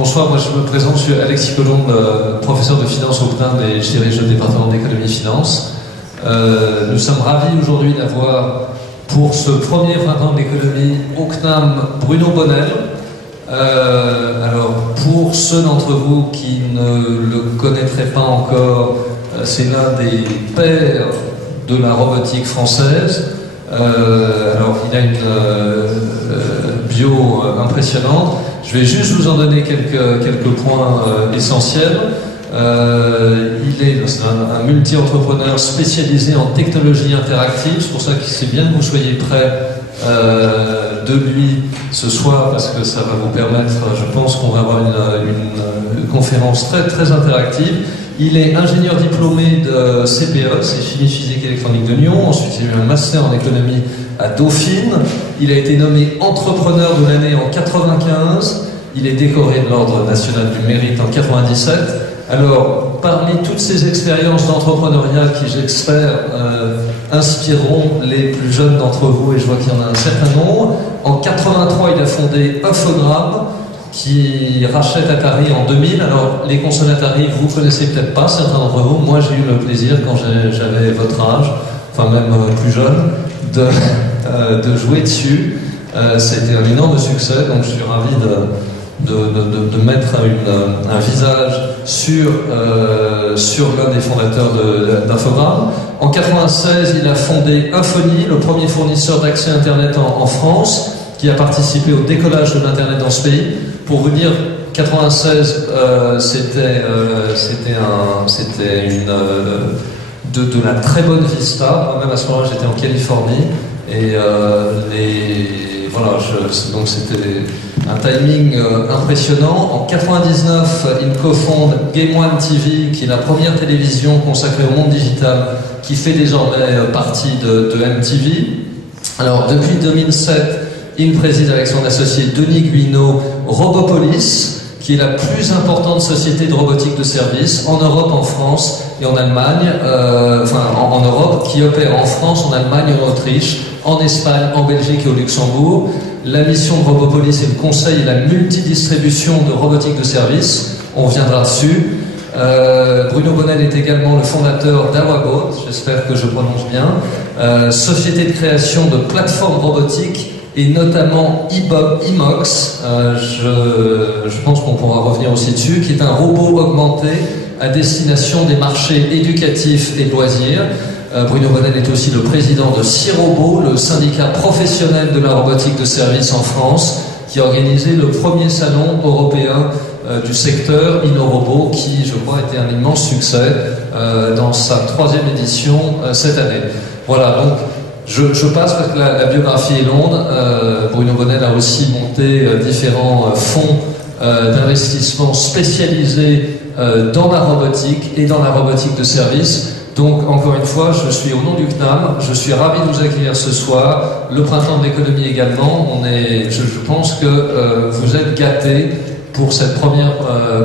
Bonsoir, moi je me présente, je suis Alexis Colombe, professeur de finance au CNAM et je dirige le département d'économie et finance. Nous sommes ravis aujourd'hui d'avoir pour ce premier printemps de l'économie au CNAM Bruno Bonnel. Alors pour ceux d'entre vous qui ne le connaîtraient pas encore, c'est l'un des pères de la robotique française. Alors il a une bio impressionnante. Je vais juste vous en donner quelques points essentiels. Il est un multi-entrepreneur spécialisé en technologie interactive. C'est pour ça que c'est bien que vous soyez près de lui ce soir, parce que ça va vous permettre, je pense qu'on va avoir une conférence très, très interactive. Il est ingénieur diplômé de CPE, c'est Chimie Physique Électronique de Lyon. Ensuite, il a eu un master en économie à Dauphine. Il a été nommé entrepreneur de l'année en 95. Il est décoré de l'Ordre national du mérite en 97. Alors, parmi toutes ces expériences d'entrepreneuriat qui, j'espère, inspireront les plus jeunes d'entre vous, et je vois qu'il y en a un certain nombre, en 83, il a fondé Infogrames, qui rachète Atari en 2000. Alors, les consoles Atari, vous connaissez peut-être pas, certains d'entre vous. Moi, j'ai eu le plaisir, quand j'avais votre âge, enfin même plus jeune, de jouer dessus. C'était un énorme succès, donc je suis ravi de mettre un visage sur l'un des fondateurs d'Infogrames. En 96, il a fondé Infony, le premier fournisseur d'accès Internet en France, qui a participé au décollage de l'Internet dans ce pays. Pour vous dire, 96, c'était de la très bonne vista. Moi-même à ce moment-là, j'étais en Californie et donc c'était un timing impressionnant. En 99, il cofonde Game One TV, qui est la première télévision consacrée au monde digital, qui fait désormais partie de MTV. Alors depuis 2007, il préside avec son associé Denis Guino Robopolis, qui est la plus importante société de robotique de service en Europe, en France et en Allemagne, en Europe, qui opère en France, en Allemagne, en Autriche, en Espagne, en Belgique et au Luxembourg. La mission de Robopolis est le conseil et la multidistribution de robotique de service. On reviendra dessus. Bruno Bonnel est également le fondateur d'Awabot, j'espère que je prononce bien, société de création de plateformes robotiques et notamment Imox, je pense qu'on pourra revenir aussi dessus, qui est un robot augmenté à destination des marchés éducatifs et de loisirs. Bruno Bonnel est aussi le président de Cirobo, le syndicat professionnel de la robotique de service en France, qui a organisé le premier salon européen du secteur InnoRobot, qui, je crois, était un immense succès dans sa 3e édition cette année. Voilà, donc je passe parce que la biographie est longue. Bruno Bonnel a aussi monté différents fonds d'investissement spécialisés dans la robotique et dans la robotique de service. Donc, encore une fois, je suis au nom du CNAM, je suis ravi de vous accueillir ce soir, le printemps de l'économie également. Je pense que vous êtes gâtés pour cette première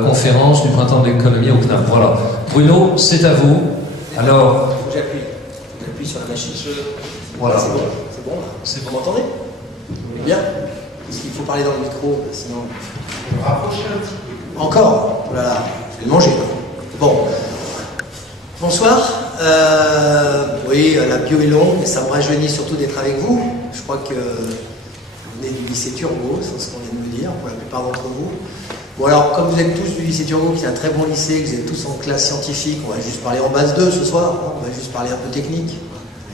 conférence du printemps de l'économie au CNAM. Voilà. Bruno, c'est à vous. Alors, j'appuie sur la machine. Voilà. C'est bon, c'est bon. C'est bon. Vous m'entendez? Bien. Parce qu'il faut parler dans le micro, sinon. Rapprochez un petit peu. Encore? Oh là là, je vais le manger. Bon. Bonsoir. Oui, la bio est longue, mais ça me rajeunit surtout d'être avec vous. Je crois que vous venez du lycée Turgot, c'est ce qu'on vient de me dire, pour la plupart d'entre vous. Bon alors, comme vous êtes tous du lycée Turgot, qui est un très bon lycée, que vous êtes tous en classe scientifique, on va juste parler en base 2 ce soir, on va juste parler un peu technique.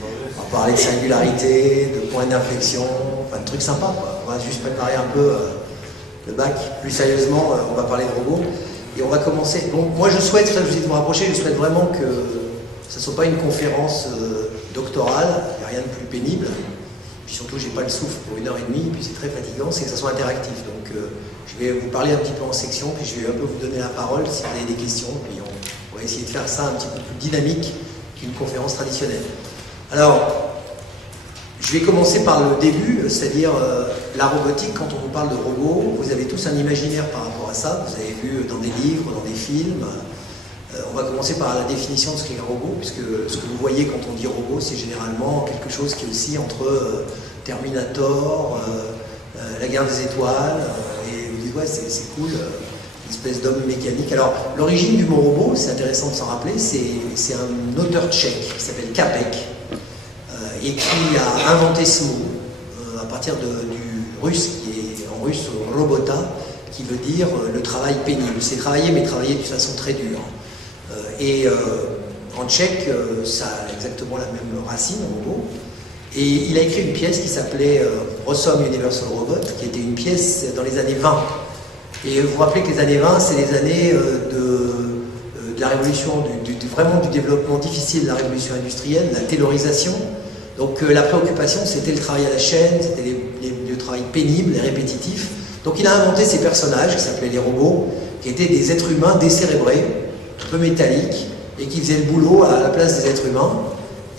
On va parler de singularité, de points d'inflexion, enfin de trucs sympas, quoi. On va juste préparer un peu le bac. Plus sérieusement, on va parler de robots. Et on va commencer. Donc moi je souhaite, ça je vous dis de me rapprocher, je souhaite vraiment que ce ne soit pas une conférence doctorale, il n'y a rien de plus pénible. Puis surtout, j'ai pas le souffle pour 1h30, puis c'est très fatigant, c'est que ça soit interactif. Donc je vais vous parler un petit peu en section, puis je vais un peu vous donner la parole si vous avez des questions, puis on va essayer de faire ça un petit peu plus dynamique qu'une conférence traditionnelle. Alors, je vais commencer par le début, c'est-à-dire la robotique. Quand on vous parle de robots, vous avez tous un imaginaire par rapport à ça, vous avez vu dans des livres, dans des films. On va commencer par la définition de ce qu'est un robot, puisque ce que vous voyez quand on dit robot, c'est généralement quelque chose qui est aussi entre Terminator, la guerre des étoiles, et vous dites ouais c'est cool, espèce d'homme mécanique. Alors, l'origine du mot robot, c'est intéressant de s'en rappeler, c'est un auteur tchèque qui s'appelle Capek, et qui a inventé ce mot à partir du russe, qui est en russe robota, qui veut dire le travail pénible. C'est travailler, mais travailler de façon très dure. En tchèque, ça a exactement la même racine, robot. Et il a écrit une pièce qui s'appelait Rossum Universal Robot, qui était une pièce dans les années 20. Et vous vous rappelez que les années 20, c'est les années de la révolution, vraiment du développement difficile de la révolution industrielle, de la taylorisation. Donc la préoccupation, c'était le travail à la chaîne, c'était le travail pénible et répétitif. Donc il a inventé ces personnages qui s'appelaient les robots, qui étaient des êtres humains décérébrés, un peu métalliques, et qui faisaient le boulot à la place des êtres humains.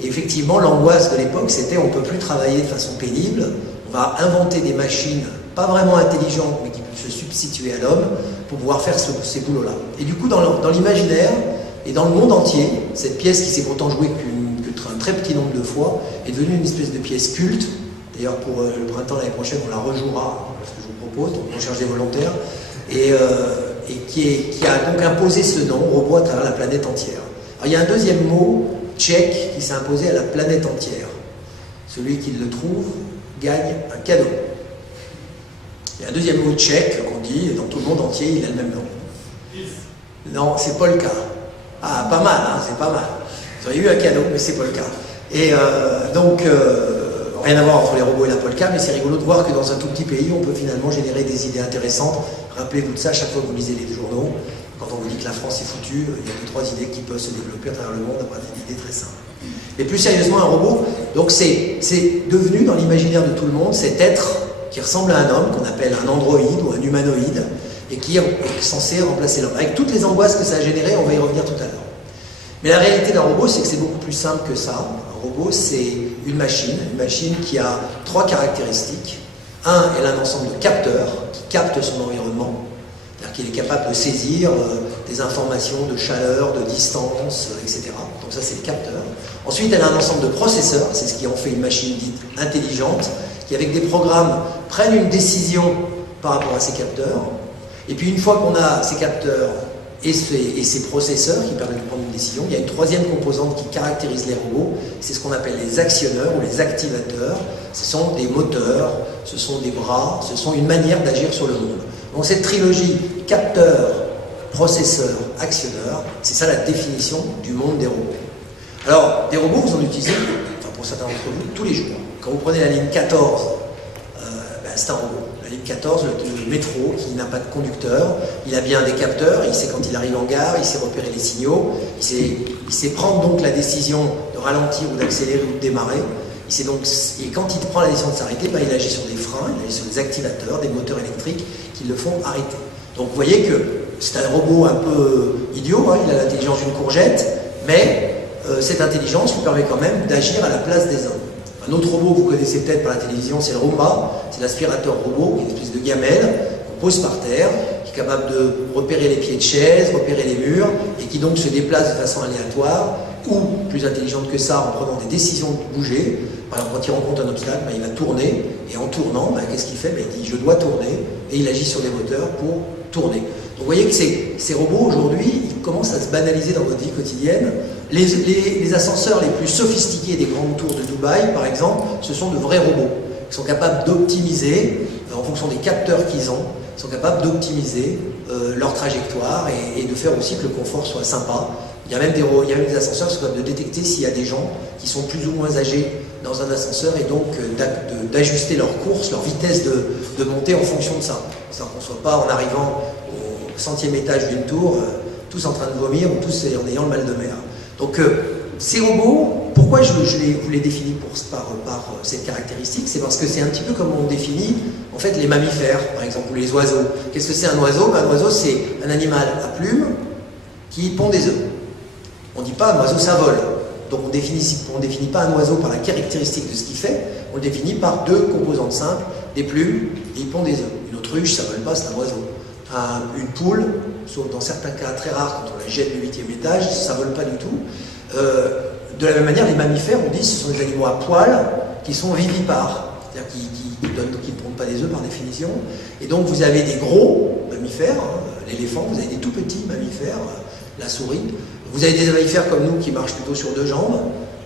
Et effectivement, l'angoisse de l'époque, c'était on ne peut plus travailler de façon pénible, on va inventer des machines pas vraiment intelligentes, mais qui peuvent se substituer à l'homme pour pouvoir faire ces boulots-là. Et du coup, dans l'imaginaire et dans le monde entier, cette pièce qui s'est pourtant jouée qu'un très petit nombre de fois, est devenue une espèce de pièce culte. D'ailleurs, pour le printemps l'année prochaine, on la rejouera, ce que je vous propose, on cherche des volontaires, et qui a donc imposé ce nom, robot, à travers la planète entière. Alors, il y a un deuxième mot tchèque qui s'est imposé à la planète entière. Celui qui le trouve gagne un cadeau. Il y a un deuxième mot tchèque qu'on dit, dans tout le monde entier, il a le même nom. Non, c'est pas le cas. Ah, pas mal, hein, c'est pas mal. Vous auriez eu un cadeau, mais c'est pas le cas. Et rien à voir entre les robots et la polka, mais c'est rigolo de voir que dans un tout petit pays, on peut finalement générer des idées intéressantes. Rappelez-vous de ça chaque fois que vous lisez les journaux. Quand on vous dit que la France est foutue, il y a 2-3 idées qui peuvent se développer à travers le monde à partir d'idées très simples. Mais plus sérieusement, un robot, donc c'est devenu dans l'imaginaire de tout le monde cet être qui ressemble à un homme, qu'on appelle un androïde ou un humanoïde, et qui est censé remplacer l'homme. Avec toutes les angoisses que ça a généré, on va y revenir tout à l'heure. Mais la réalité d'un robot, c'est que c'est beaucoup plus simple que ça. Un robot, c'est une machine qui a 3 caractéristiques. Un, elle a un ensemble de capteurs qui captent son environnement, c'est-à-dire qu'il est capable de saisir des informations de chaleur, de distance, etc. Donc ça, c'est le capteur. Ensuite, elle a un ensemble de processeurs, c'est ce qui en fait une machine dite intelligente, qui avec des programmes prennent une décision par rapport à ces capteurs. Et puis une fois qu'on a ces capteurs et ces processeurs qui permettent de prendre une décision, il y a une troisième composante qui caractérise les robots, c'est ce qu'on appelle les actionneurs ou les activateurs. Ce sont des moteurs, ce sont des bras, ce sont une manière d'agir sur le monde. Donc cette trilogie capteur, processeur, actionneur, c'est ça la définition du monde des robots. Alors, des robots, vous en utilisez, enfin pour certains d'entre vous, tous les jours. Quand vous prenez la ligne 14, c'est un robot. La ligne 14, le métro, qui n'a pas de conducteur, il a bien des capteurs, il sait quand il arrive en gare, il sait repérer les signaux, il sait prendre donc la décision de ralentir ou d'accélérer ou de démarrer. Et quand il prend la décision de s'arrêter, il agit sur des freins, il agit sur des activateurs, des moteurs électriques qui le font arrêter. Donc vous voyez que c'est un robot un peu idiot, hein, il a l'intelligence d'une courgette, mais cette intelligence lui permet quand même d'agir à la place des hommes. Un autre robot que vous connaissez peut-être par la télévision, c'est le Roomba, c'est l'aspirateur robot, qui est une espèce de gamelle qu'on pose par terre, qui est capable de repérer les pieds de chaise, repérer les murs, et qui donc se déplace de façon aléatoire, ou plus intelligente que ça, en prenant des décisions de bouger. Par exemple, quand il rencontre un obstacle, il va tourner, et en tournant, qu'est-ce qu'il fait? Il dit « je dois tourner », et il agit sur les moteurs pour tourner. Donc vous voyez que ces robots, aujourd'hui, ils commencent à se banaliser dans votre vie quotidienne. Les ascenseurs les plus sophistiqués des grandes tours de Dubaï, par exemple, ce sont de vrais robots. Ils sont capables d'optimiser, en fonction des capteurs qu'ils ont, ils sont capables d'optimiser leur trajectoire et de faire aussi que le confort soit sympa. Il y a même des ascenseurs qui sont capables de détecter s'il y a des gens qui sont plus ou moins âgés dans un ascenseur et donc d'ajuster leur course, leur vitesse de montée en fonction de ça. C'est-à-dire qu'on ne soit pas en arrivant au 100e étage d'une tour, tous en train de vomir ou tous en ayant le mal de mer. Donc ces robots, pourquoi je vous les définis par cette caractéristique? C'est parce que c'est un petit peu comme on définit en fait les mammifères, par exemple, ou les oiseaux. Qu'est-ce que c'est un oiseau? Un oiseau, c'est un animal à plumes qui pond des œufs. On ne dit pas un oiseau, ça vole. Donc on ne définit pas un oiseau par la caractéristique de ce qu'il fait, on le définit par 2 composantes simples, des plumes, et il pond des œufs. Une autruche, ça ne vole pas, c'est un oiseau. Une poule, sauf dans certains cas très rares, quand on la jette du 8e étage, ça ne vole pas du tout. De la même manière, les mammifères, on dit que ce sont des animaux à poils qui sont vivipares, c'est-à-dire qui ne pondent pas des œufs par définition. Et donc vous avez des gros mammifères, l'éléphant, vous avez des tout petits mammifères, la souris. Vous avez des mammifères comme nous qui marchent plutôt sur 2 jambes.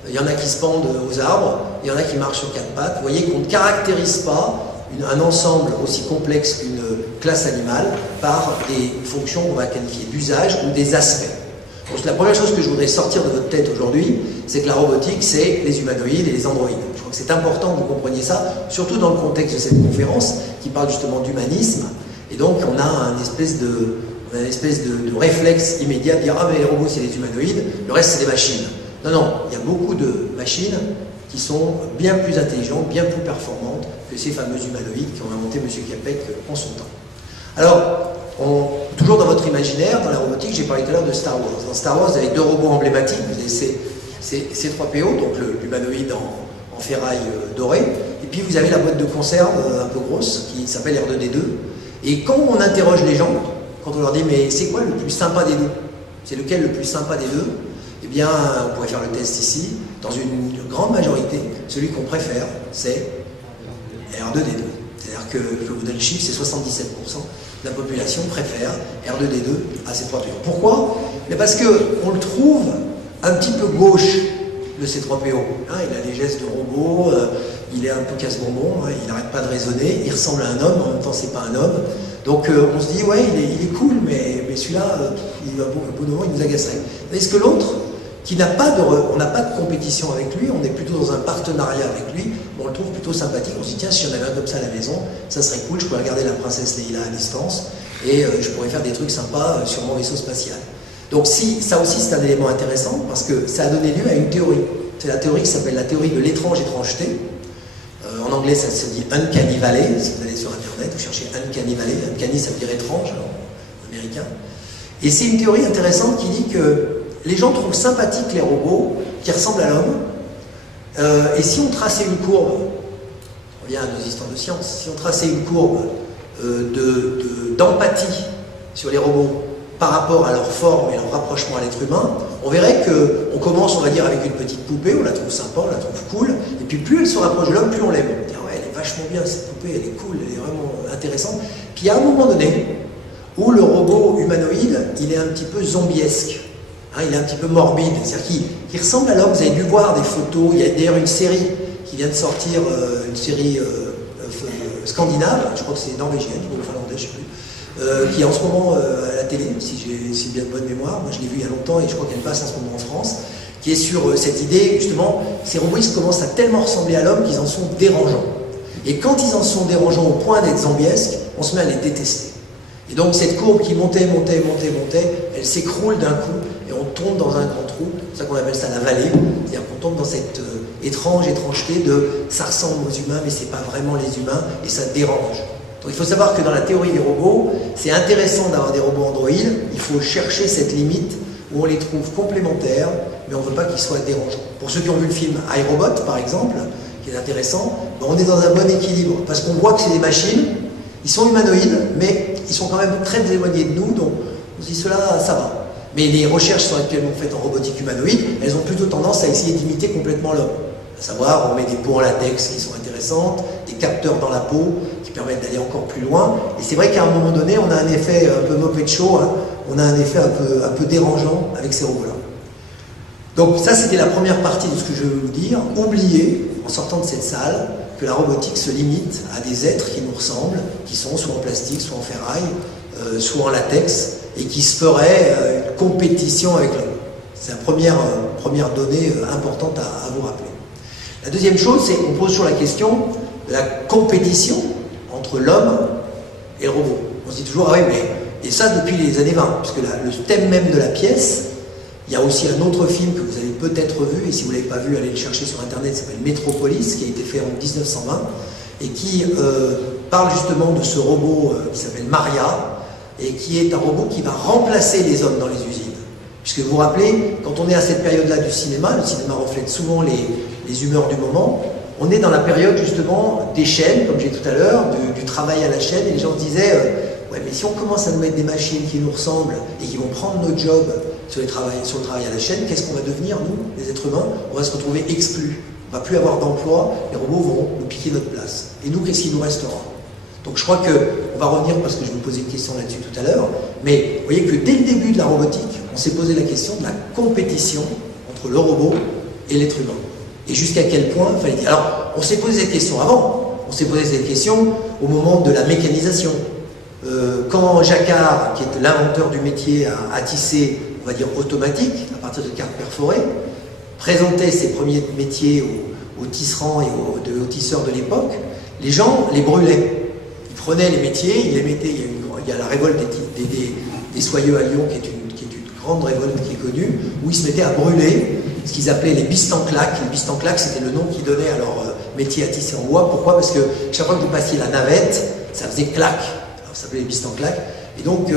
Il y en a qui se pendent aux arbres, il y en a qui marchent sur 4 pattes. Vous voyez qu'on ne caractérise pas un ensemble aussi complexe qu'une classe animale par des fonctions qu'on va qualifier d'usage ou des aspects. Donc la première chose que je voudrais sortir de votre tête aujourd'hui, c'est que la robotique, c'est les humanoïdes et les androïdes. Je crois que c'est important que vous compreniez ça, surtout dans le contexte de cette conférence qui parle justement d'humanisme. Et donc on a une espèce de réflexe immédiat de dire « Ah mais les robots c'est les humanoïdes, le reste c'est des machines ». Non, non, il y a beaucoup de machines qui sont bien plus intelligentes, bien plus performantes que ces fameux humanoïdes qui ont inventé M. Capek en son temps. Alors, toujours dans votre imaginaire, dans la robotique, j'ai parlé tout à l'heure de Star Wars. Dans Star Wars, vous avez 2 robots emblématiques, vous avez C3PO, donc l'humanoïde en ferraille dorée, et puis vous avez la boîte de conserve un peu grosse qui s'appelle R2D2. Et quand on interroge les gens, quand on leur dit mais c'est quoi le plus sympa des deux? C'est lequel le plus sympa des deux? Eh bien, on pourrait faire le test ici. Dans une grande majorité, celui qu'on préfère, c'est R2D2. C'est-à-dire que, je vous donne le chiffre, c'est 77% de la population préfère R2D2 à C3PO. Pourquoi? Mais parce qu'on le trouve un petit peu gauche, le C3PO. Hein, il a des gestes de robot, il est un peu casse-bonbon, hein, il n'arrête pas de raisonner, il ressemble à un homme, en même temps c'est pas un homme. Donc on se dit, ouais, il est cool, mais celui-là, au bout d'un moment, il nous agacerait. Est-ce que l'autre, on n'a pas de compétition avec lui, on est plutôt dans un partenariat avec lui, on le trouve plutôt sympathique, on se dit tiens, si j'en avais un comme ça à la maison, ça serait cool, je pourrais regarder la princesse Leila à distance et je pourrais faire des trucs sympas sur mon vaisseau spatial. Donc ça aussi c'est un élément intéressant parce que ça a donné lieu à une théorie. C'est la théorie qui s'appelle la théorie de l'étrange étrangeté. En anglais ça se dit Uncanny Valley, si vous allez sur internet, vous cherchez Uncanny Valley, Uncanny ça veut dire étrange en américain. Et c'est une théorie intéressante qui dit que les gens trouvent sympathiques les robots qui ressemblent à l'homme. Et si on traçait une courbe, on revient à nos histoires de science, si on traçait une courbe d'empathie sur les robots par rapport à leur forme et leur rapprochement à l'être humain, on verrait qu'on commence, on va dire, avec une petite poupée, on la trouve sympa, on la trouve cool, et puis plus elle se rapproche de l'homme, plus on l'aime. On dit, ouais, elle est vachement bien cette poupée, elle est cool, elle est vraiment intéressante. Puis il y a un moment donné où le robot humanoïde, il est un petit peu zombiesque. Hein, il est un petit peu morbide, c'est-à-dire qu'il ressemble à l'homme. Vous avez dû voir des photos, il y a d'ailleurs une série qui vient de sortir, une série scandinave, je crois que c'est norvégienne ou finlandais, je ne sais plus, qui est en ce moment à la télé, si j'ai bien de bonne mémoire. Moi je l'ai vu il y a longtemps et je crois qu'elle passe en ce moment en France, qui est sur cette idée, justement, ces robots ils commencent à tellement ressembler à l'homme qu'ils en sont dérangeants. Et quand ils en sont dérangeants au point d'être zombiesques, on se met à les détester. Et donc cette courbe qui montait, elle s'écroule d'un coup et on tombe dans un grand trou, c'est ça qu'on appelle ça la vallée, c'est-à-dire qu'on tombe dans cette étrangeté de ça ressemble aux humains mais c'est pas vraiment les humains et ça dérange. Donc il faut savoir que dans la théorie des robots, c'est intéressant d'avoir des robots androïdes, il faut chercher cette limite où on les trouve complémentaires mais on ne veut pas qu'ils soient dérangeants. Pour ceux qui ont vu le film iRobot par exemple, qui est intéressant, on est dans un bon équilibre parce qu'on voit que c'est des machines, ils sont humanoïdes mais ils sont quand même très éloignés de nous, donc on se dit cela, ça va. Mais les recherches sont actuellement faites en robotique humanoïde, elles ont plutôt tendance à essayer d'imiter complètement l'homme. À savoir, on met des peaux en latex qui sont intéressantes, des capteurs dans la peau qui permettent d'aller encore plus loin. Et c'est vrai qu'à un moment donné, on a un effet un peu Muppet Show, hein, on a un effet un peu dérangeant avec ces robots-là. Donc ça, c'était la première partie de ce que je veux vous dire. Oubliez, en sortant de cette salle, que la robotique se limite à des êtres qui nous ressemblent, qui sont soit en plastique, soit en ferraille, soit en latex, et qui se feraient une compétition avec l'homme. C'est la première donnée importante à vous rappeler. La deuxième chose, c'est qu'on pose sur la question de la compétition entre l'homme et le robot. On se dit toujours, ah oui, mais... Et ça depuis les années 20, parce que le thème même de la pièce, il y a aussi un autre film que vous avez peut-être vu, et si vous ne l'avez pas vu, allez le chercher sur Internet, ça s'appelle Metropolis, qui a été fait en 1920, et qui parle justement de ce robot qui s'appelle Maria, et qui est un robot qui va remplacer les hommes dans les usines. Puisque vous vous rappelez, quand on est à cette période-là du cinéma, le cinéma reflète souvent les humeurs du moment, on est dans la période justement des chaînes, comme j'ai dit tout à l'heure, du travail à la chaîne, et les gens se disaient ouais, mais si on commence à nous mettre des machines qui nous ressemblent et qui vont prendre notre job sur le travail à la chaîne, qu'est-ce qu'on va devenir, nous, les êtres humains? On va se retrouver exclus. On ne va plus avoir d'emploi, les robots vont nous piquer notre place. Et nous, qu'est-ce qu'il nous restera? Donc je crois qu'on va revenir, parce que je vous posais une question là-dessus tout à l'heure, mais vous voyez que dès le début de la robotique, on s'est posé la question de la compétition entre le robot et l'être humain. Et jusqu'à quel point il fallait dire. Alors, on s'est posé cette question avant, on s'est posé cette question au moment de la mécanisation. Quand Jacquard, qui est l'inventeur du métier à tisser, on va dire automatique, à partir de cartes perforées, présentait ses premiers métiers aux tisserands et aux tisseurs de l'époque, les gens les brûlaient. Ils prenaient les métiers, ils les mettaient. Il y a la révolte des soyeux à Lyon, qui est une grande révolte qui est connue, où ils se mettaient à brûler ce qu'ils appelaient les bistanclaques. Les bistanclaques, c'était le nom qu'ils donnaient à leur métier à tisser en bois. Pourquoi? Parce que chaque fois que vous passiez la navette, ça faisait clac. Alors, ça s'appelait les bistanclaques. Et donc,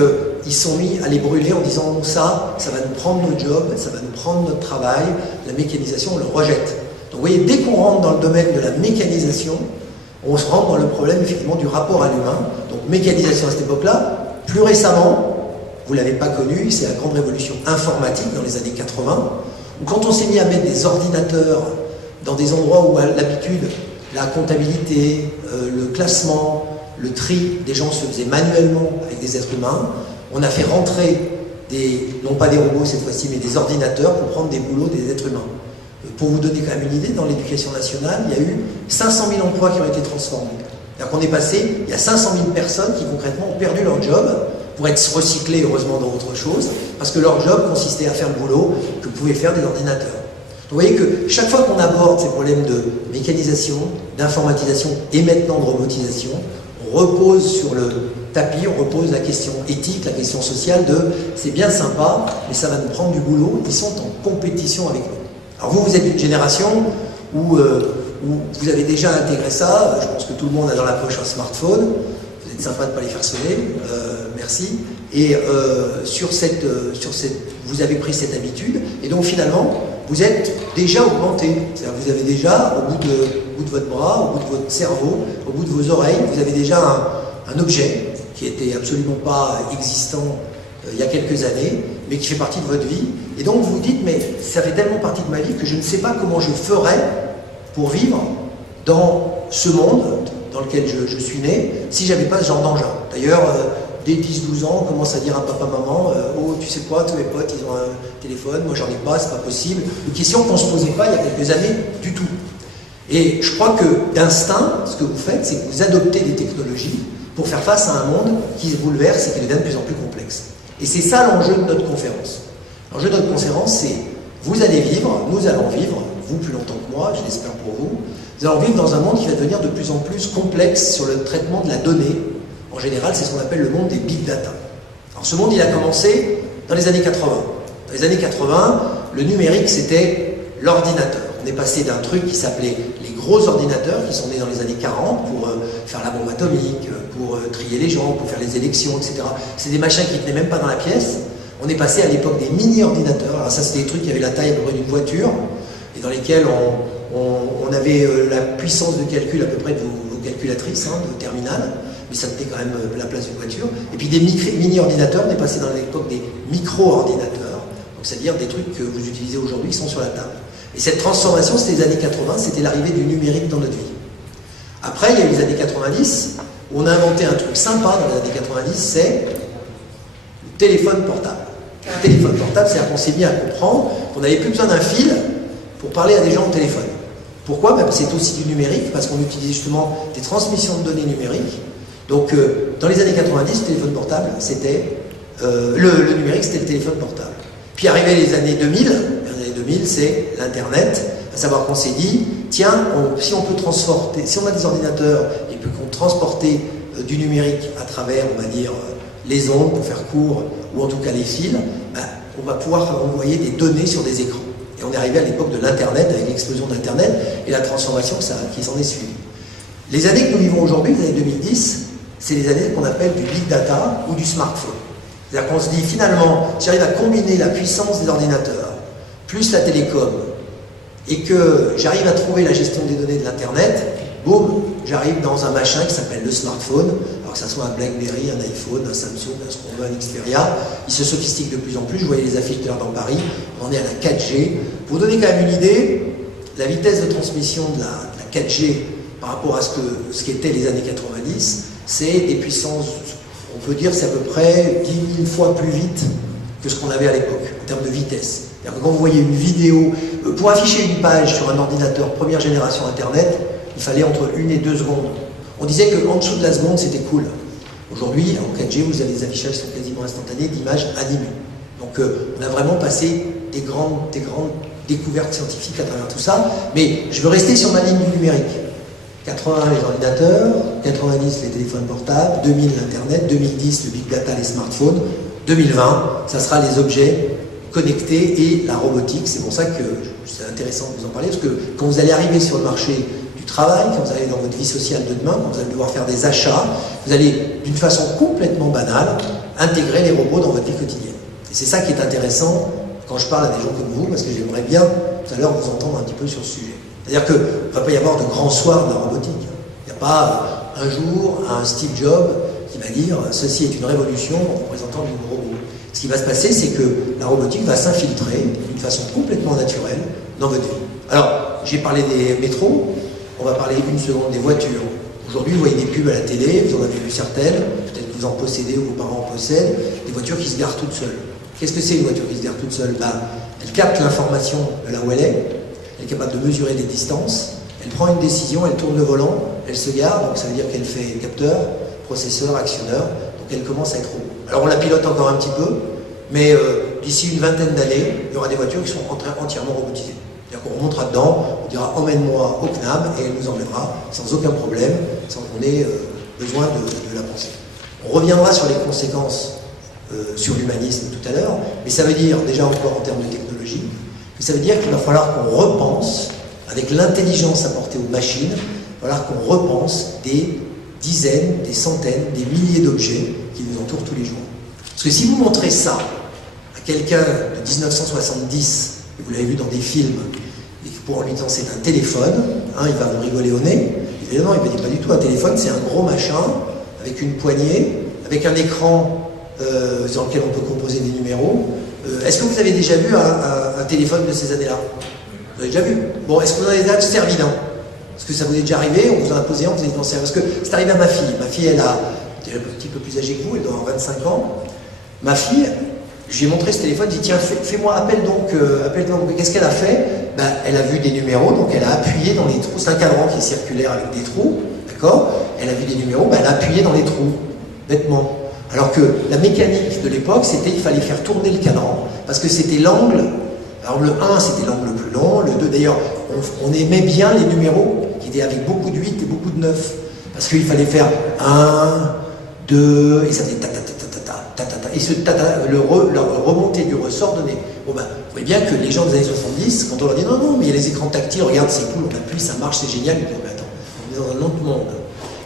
ils sont mis à les brûler en disant « ça va nous prendre nos jobs, ça va nous prendre notre travail, la mécanisation, on le rejette ». Donc, vous voyez, dès qu'on rentre dans le domaine de la mécanisation, on se rentre dans le problème, effectivement, du rapport à l'humain. Donc, mécanisation à cette époque-là. Plus récemment, vous ne l'avez pas connu, c'est la grande révolution informatique dans les années 80, où quand on s'est mis à mettre des ordinateurs dans des endroits où, à l'habitude, la comptabilité, le classement, le tri des gens se faisait manuellement avec des êtres humains, on a fait rentrer non pas des robots cette fois-ci, mais des ordinateurs pour prendre des boulots des êtres humains. Pour vous donner quand même une idée, dans l'éducation nationale, il y a eu 500 000 emplois qui ont été transformés. C'est-à-dire qu'on est passé, il y a 500 000 personnes qui concrètement ont perdu leur job pour être recyclées, heureusement, dans autre chose, parce que leur job consistait à faire le boulot que pouvaient faire des ordinateurs. Vous voyez que chaque fois qu'on aborde ces problèmes de mécanisation, d'informatisation et maintenant de robotisation, on repose sur le tapis, on repose la question éthique, la question sociale de c'est bien sympa, mais ça va nous prendre du boulot, ils sont en compétition avec nous. Alors vous êtes d'une génération où vous avez déjà intégré ça, je pense que tout le monde a dans la poche un smartphone, vous êtes sympa de ne pas les faire sonner, merci, et vous avez pris cette habitude, et donc finalement, vous êtes déjà augmenté, c'est-à-dire vous avez déjà, au bout de votre bras, au bout de votre cerveau, au bout de vos oreilles, vous avez déjà un objet qui n'était absolument pas existant il y a quelques années, mais qui fait partie de votre vie. Et donc vous vous dites, mais ça fait tellement partie de ma vie que je ne sais pas comment je ferais pour vivre dans ce monde dans lequel je suis né, si j'avais pas ce genre d'engin. D'ailleurs, dès 10-12 ans, on commence à dire à papa-maman, oh, tu sais quoi, tous mes potes, ils ont un téléphone, moi j'en ai pas, c'est pas possible. Une question qu'on ne se posait pas il y a quelques années du tout. Et je crois que d'instinct, ce que vous faites, c'est que vous adoptez des technologies pour faire face à un monde qui se bouleverse et qui devient de plus en plus complexe. Et c'est ça l'enjeu de notre conférence. L'enjeu de notre conférence, c'est vous allez vivre, nous allons vivre, vous plus longtemps que moi, je l'espère pour vous, nous allons vivre dans un monde qui va devenir de plus en plus complexe sur le traitement de la donnée. En général, c'est ce qu'on appelle le monde des big data. Alors ce monde, il a commencé dans les années 80. Dans les années 80, le numérique, c'était l'ordinateur. On est passé d'un truc qui s'appelait les gros ordinateurs, qui sont nés dans les années 40 pour faire la bombe atomique, pour trier les gens, pour faire les élections, etc. C'est des machins qui ne tenaient même pas dans la pièce. On est passé à l'époque des mini-ordinateurs. Alors ça, c'était des trucs qui avaient la taille à peu près d'une voiture, et dans lesquels on avait la puissance de calcul à peu près de vos calculatrices, de terminal, mais ça tenait quand même la place d'une voiture. Et puis des mini-ordinateurs, on est passé dans l'époque des micro-ordinateurs, donc c'est-à-dire des trucs que vous utilisez aujourd'hui qui sont sur la table. Et cette transformation, c'était les années 80, c'était l'arrivée du numérique dans notre vie. Après, il y a eu les années 90, où on a inventé un truc sympa dans les années 90, c'est le téléphone portable. Le téléphone portable, c'est-à-dire qu'on s'est mis à comprendre qu'on n'avait plus besoin d'un fil pour parler à des gens au téléphone. Pourquoi? C'est aussi du numérique, parce qu'on utilisait justement des transmissions de données numériques. Donc, dans les années 90, le téléphone portable, c'était... le numérique, c'était le téléphone portable. Puis, arrivé les années 2000, les années 2000, c'est l'Internet, à savoir qu'on s'est dit, tiens, si on peut transporter, si on a des ordinateurs et qu'on transporter du numérique à travers, on va dire, les ondes, pour faire court, ou en tout cas les fils, on va pouvoir envoyer des données sur des écrans. Et on est arrivé à l'époque de l'Internet, avec l'explosion d'Internet et la transformation qui s'en est suivie. Les années que nous vivons aujourd'hui, les années 2010, c'est les années qu'on appelle du big data ou du smartphone. C'est-à-dire qu'on se dit, finalement, si j'arrive à combiner la puissance des ordinateurs, plus la télécom, et que j'arrive à trouver la gestion des données de l'Internet, boum, j'arrive dans un machin qui s'appelle le smartphone, alors que ça soit un BlackBerry, un iPhone, un Samsung, un ce qu'on veut, un Xperia, il se sophistique de plus en plus, je voyais les affiches de l'heure dans Paris, on est à la 4G. Pour vous donner quand même une idée, la vitesse de transmission de la 4G par rapport à ce qu'étaient les années 90, c'est des puissances, on peut dire c'est à peu près 10 000 fois plus vite que ce qu'on avait à l'époque, en termes de vitesse. C'est-à-dire que quand vous voyez une vidéo, pour afficher une page sur un ordinateur première génération Internet, il fallait entre 1 et 2 secondes. On disait qu'en dessous de la seconde, c'était cool. Aujourd'hui, en 4G, vous avez des affichages qui sont quasiment instantanés d'images animées. Donc on a vraiment passé des grandes découvertes scientifiques à travers tout ça. Mais je veux rester sur ma ligne du numérique. 81 les ordinateurs, 90 les téléphones portables, 2000 l'Internet, 2010 le Big Data, les smartphones, 2020, ça sera les objets connectés et la robotique. C'est pour ça que c'est intéressant de vous en parler, parce que quand vous allez arriver sur le marché du travail, quand vous allez dans votre vie sociale de demain, quand vous allez devoir faire des achats, vous allez, d'une façon complètement banale, intégrer les robots dans votre vie quotidienne. Et c'est ça qui est intéressant quand je parle à des gens comme vous, parce que j'aimerais bien tout à l'heure vous entendre un petit peu sur ce sujet. C'est-à-dire qu'il ne va pas y avoir de grand soir de la robotique. Il n'y a pas un jour un Steve Jobs qui va dire « ceci est une révolution en représentant du robot ». Ce qui va se passer, c'est que la robotique va s'infiltrer d'une façon complètement naturelle dans votre vie. Alors, j'ai parlé des métros, on va parler une seconde des voitures. Aujourd'hui, vous voyez des pubs à la télé, vous en avez vu certaines, peut-être que vous en possédez ou vos parents en possèdent, des voitures qui se garent toutes seules. Qu'est-ce que c'est une voiture qui se gare toute seule? Elle capte l'information de là où elle est capable de mesurer les distances, elle prend une décision, elle tourne le volant, elle se gare, donc ça veut dire qu'elle fait capteur, processeur, actionneur, donc elle commence à être robot. Alors on la pilote encore un petit peu, mais d'ici une vingtaine d'années, il y aura des voitures qui seront entièrement robotisées. C'est-à-dire qu'on remontera dedans, on dira emmène-moi au CNAM et elle nous emmènera sans aucun problème, sans qu'on ait besoin de la penser. On reviendra sur les conséquences sur l'humanisme tout à l'heure, mais ça veut dire, déjà encore en termes de technologie, que ça veut dire qu'il va falloir qu'on repense, avec l'intelligence apportée aux machines, il va falloir qu'on repense des dizaines, des centaines, des milliers d'objets qui nous entourent tous les jours. Parce que si vous montrez ça à quelqu'un de 1970, et vous l'avez vu dans des films, et que pour lui dire c'est un téléphone, il va vous rigoler au nez, évidemment il ne dit pas du tout un téléphone, c'est un gros machin, avec une poignée, avec un écran dans lequel on peut composer des numéros. Est-ce que vous avez déjà vu un téléphone de ces années-là? Vous avez déjà vu? Bon, est-ce que vous en avez déjà servi d'un? Est-ce que ça vous est déjà arrivé? On vous en a posé un, vous avez pensé. Parce que c'est arrivé à ma fille. Ma fille, elle a déjà un petit peu plus âgée que vous, elle doit avoir 25 ans. Ma fille, je lui ai montré ce téléphone, je lui ai dit tiens, fais-moi, appelle donc. Qu'est-ce qu'elle a fait? Elle a vu des numéros, donc elle a appuyé dans les trous. C'est un cadran qui est circulaire avec des trous, d'accord? Elle a vu des numéros, elle a appuyé dans les trous, bêtement. Alors que la mécanique de l'époque, c'était qu'il fallait faire tourner le cadran, parce que c'était l'angle. Alors le 1, c'était l'angle le plus long, le 2, d'ailleurs, on aimait bien les numéros qui étaient avec beaucoup de 8 et beaucoup de 9, parce qu'il fallait faire 1, 2, et ça faisait ta-ta-ta-ta-ta-ta-ta, et la remontée du ressort donnait. Bon vous voyez bien que les gens des années 70, quand on leur dit non, mais il y a les écrans tactiles, regarde, c'est cool, on appuie, ça marche, c'est génial, ils disent mais attends, on est dans un autre monde.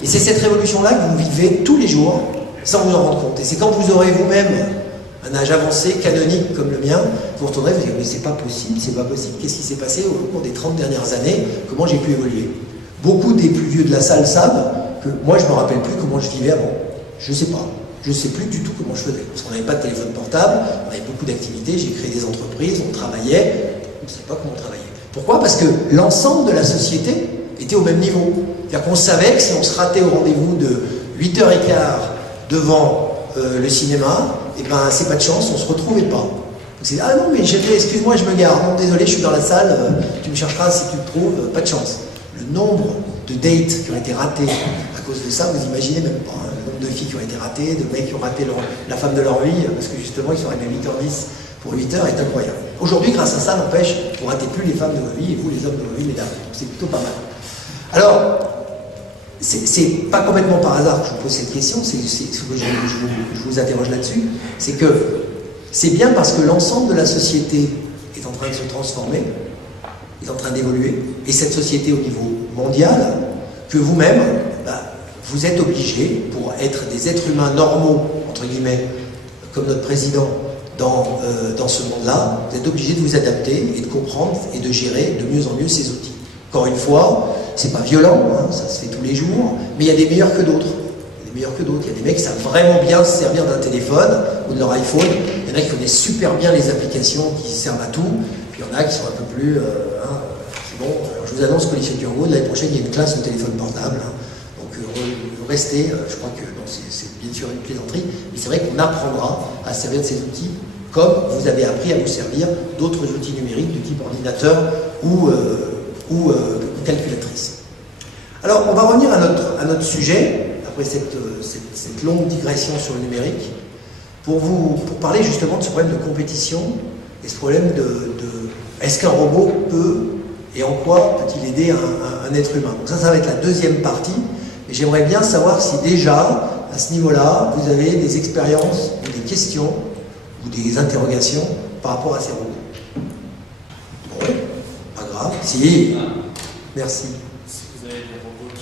Et c'est cette révolution-là que vous vivez tous les jours, sans vous en rendre compte. Et c'est quand vous aurez vous-même un âge avancé, canonique comme le mien, vous retournerez, vous direz mais c'est pas possible, qu'est-ce qui s'est passé au cours des 30 dernières années, comment j'ai pu évoluer? Beaucoup des plus vieux de la salle savent que moi je me rappelle plus comment je vivais avant. Je sais pas, je sais plus du tout comment je faisais, parce qu'on n'avait pas de téléphone portable, on avait beaucoup d'activités, j'ai créé des entreprises, on travaillait, on ne savait pas comment on travaillait. Pourquoi? Parce que l'ensemble de la société était au même niveau. C'est-à-dire qu'on savait que si on se ratait au rendez-vous de 8h15 devant le cinéma, et c'est pas de chance, on se retrouvait pas. C'est ah non mais excuse-moi je me gare, non désolé je suis dans la salle, tu me chercheras si tu me trouves, pas de chance. Le nombre de dates qui ont été ratées à cause de ça, vous imaginez même pas, le nombre de filles qui ont été ratées, de mecs qui ont raté la femme de leur vie, parce que justement ils sont arrivés à 8h10 pour 8h est incroyable. Aujourd'hui grâce à ça n'empêche, vous ratez plus les femmes de votre vie et vous les hommes de votre vie, mesdames, c'est plutôt pas mal. Alors, c'est pas complètement par hasard que je vous pose cette question, je vous interroge là-dessus, c'est que c'est bien parce que l'ensemble de la société est en train de se transformer, est en train d'évoluer, et cette société au niveau mondial, que vous-même, vous êtes obligés, pour être des êtres humains normaux, entre guillemets, comme notre président dans ce monde-là, vous êtes obligés de vous adapter et de comprendre et de gérer de mieux en mieux ces outils. Encore une fois, c'est pas violent, ça se fait tous les jours, mais il y a des meilleurs que d'autres. Il y a des mecs qui savent vraiment bien se servir d'un téléphone ou de leur iPhone. Il y en a qui connaissent super bien les applications qui servent à tout. Puis il y en a qui sont un peu plus... bon, alors je vous annonce qu'au lycée Turgot, l'année prochaine, il y a une classe au téléphone portable. Donc vous restez, je crois que c'est bien sûr une plaisanterie, mais c'est vrai qu'on apprendra à se servir de ces outils comme vous avez appris à vous servir d'autres outils numériques du type ordinateur ou calculatrice. Alors, on va revenir à notre sujet, après cette longue digression sur le numérique, pour parler justement de ce problème de compétition et ce problème de est-ce qu'un robot peut et en quoi peut-il aider un être humain. Donc ça va être la deuxième partie, mais j'aimerais bien savoir si déjà, à ce niveau-là, vous avez des expériences ou des questions ou des interrogations par rapport à ces robots. Bon, pas grave. Si. Merci. Si vous avez des robots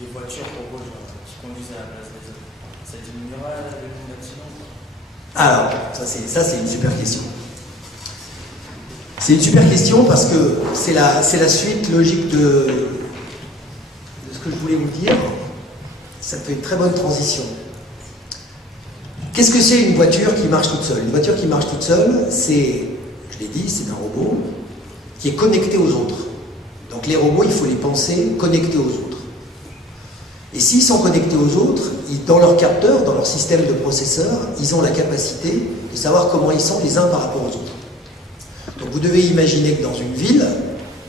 des voitures robots qui conduisent à la place des hommes, ça diminuera le nombre d'accidents? Alors, ça c'est une super question. C'est une super question parce que c'est la suite logique de ce que je voulais vous dire. Ça fait une très bonne transition. Qu'est-ce que c'est une voiture qui marche toute seule? Une voiture qui marche toute seule, c'est, je l'ai dit, c'est un robot qui est connecté aux autres. Donc les robots, il faut les penser connectés aux autres. Et s'ils sont connectés aux autres, dans leur capteur, dans leur système de processeurs, ils ont la capacité de savoir comment ils sont les uns par rapport aux autres. Donc vous devez imaginer que dans une ville,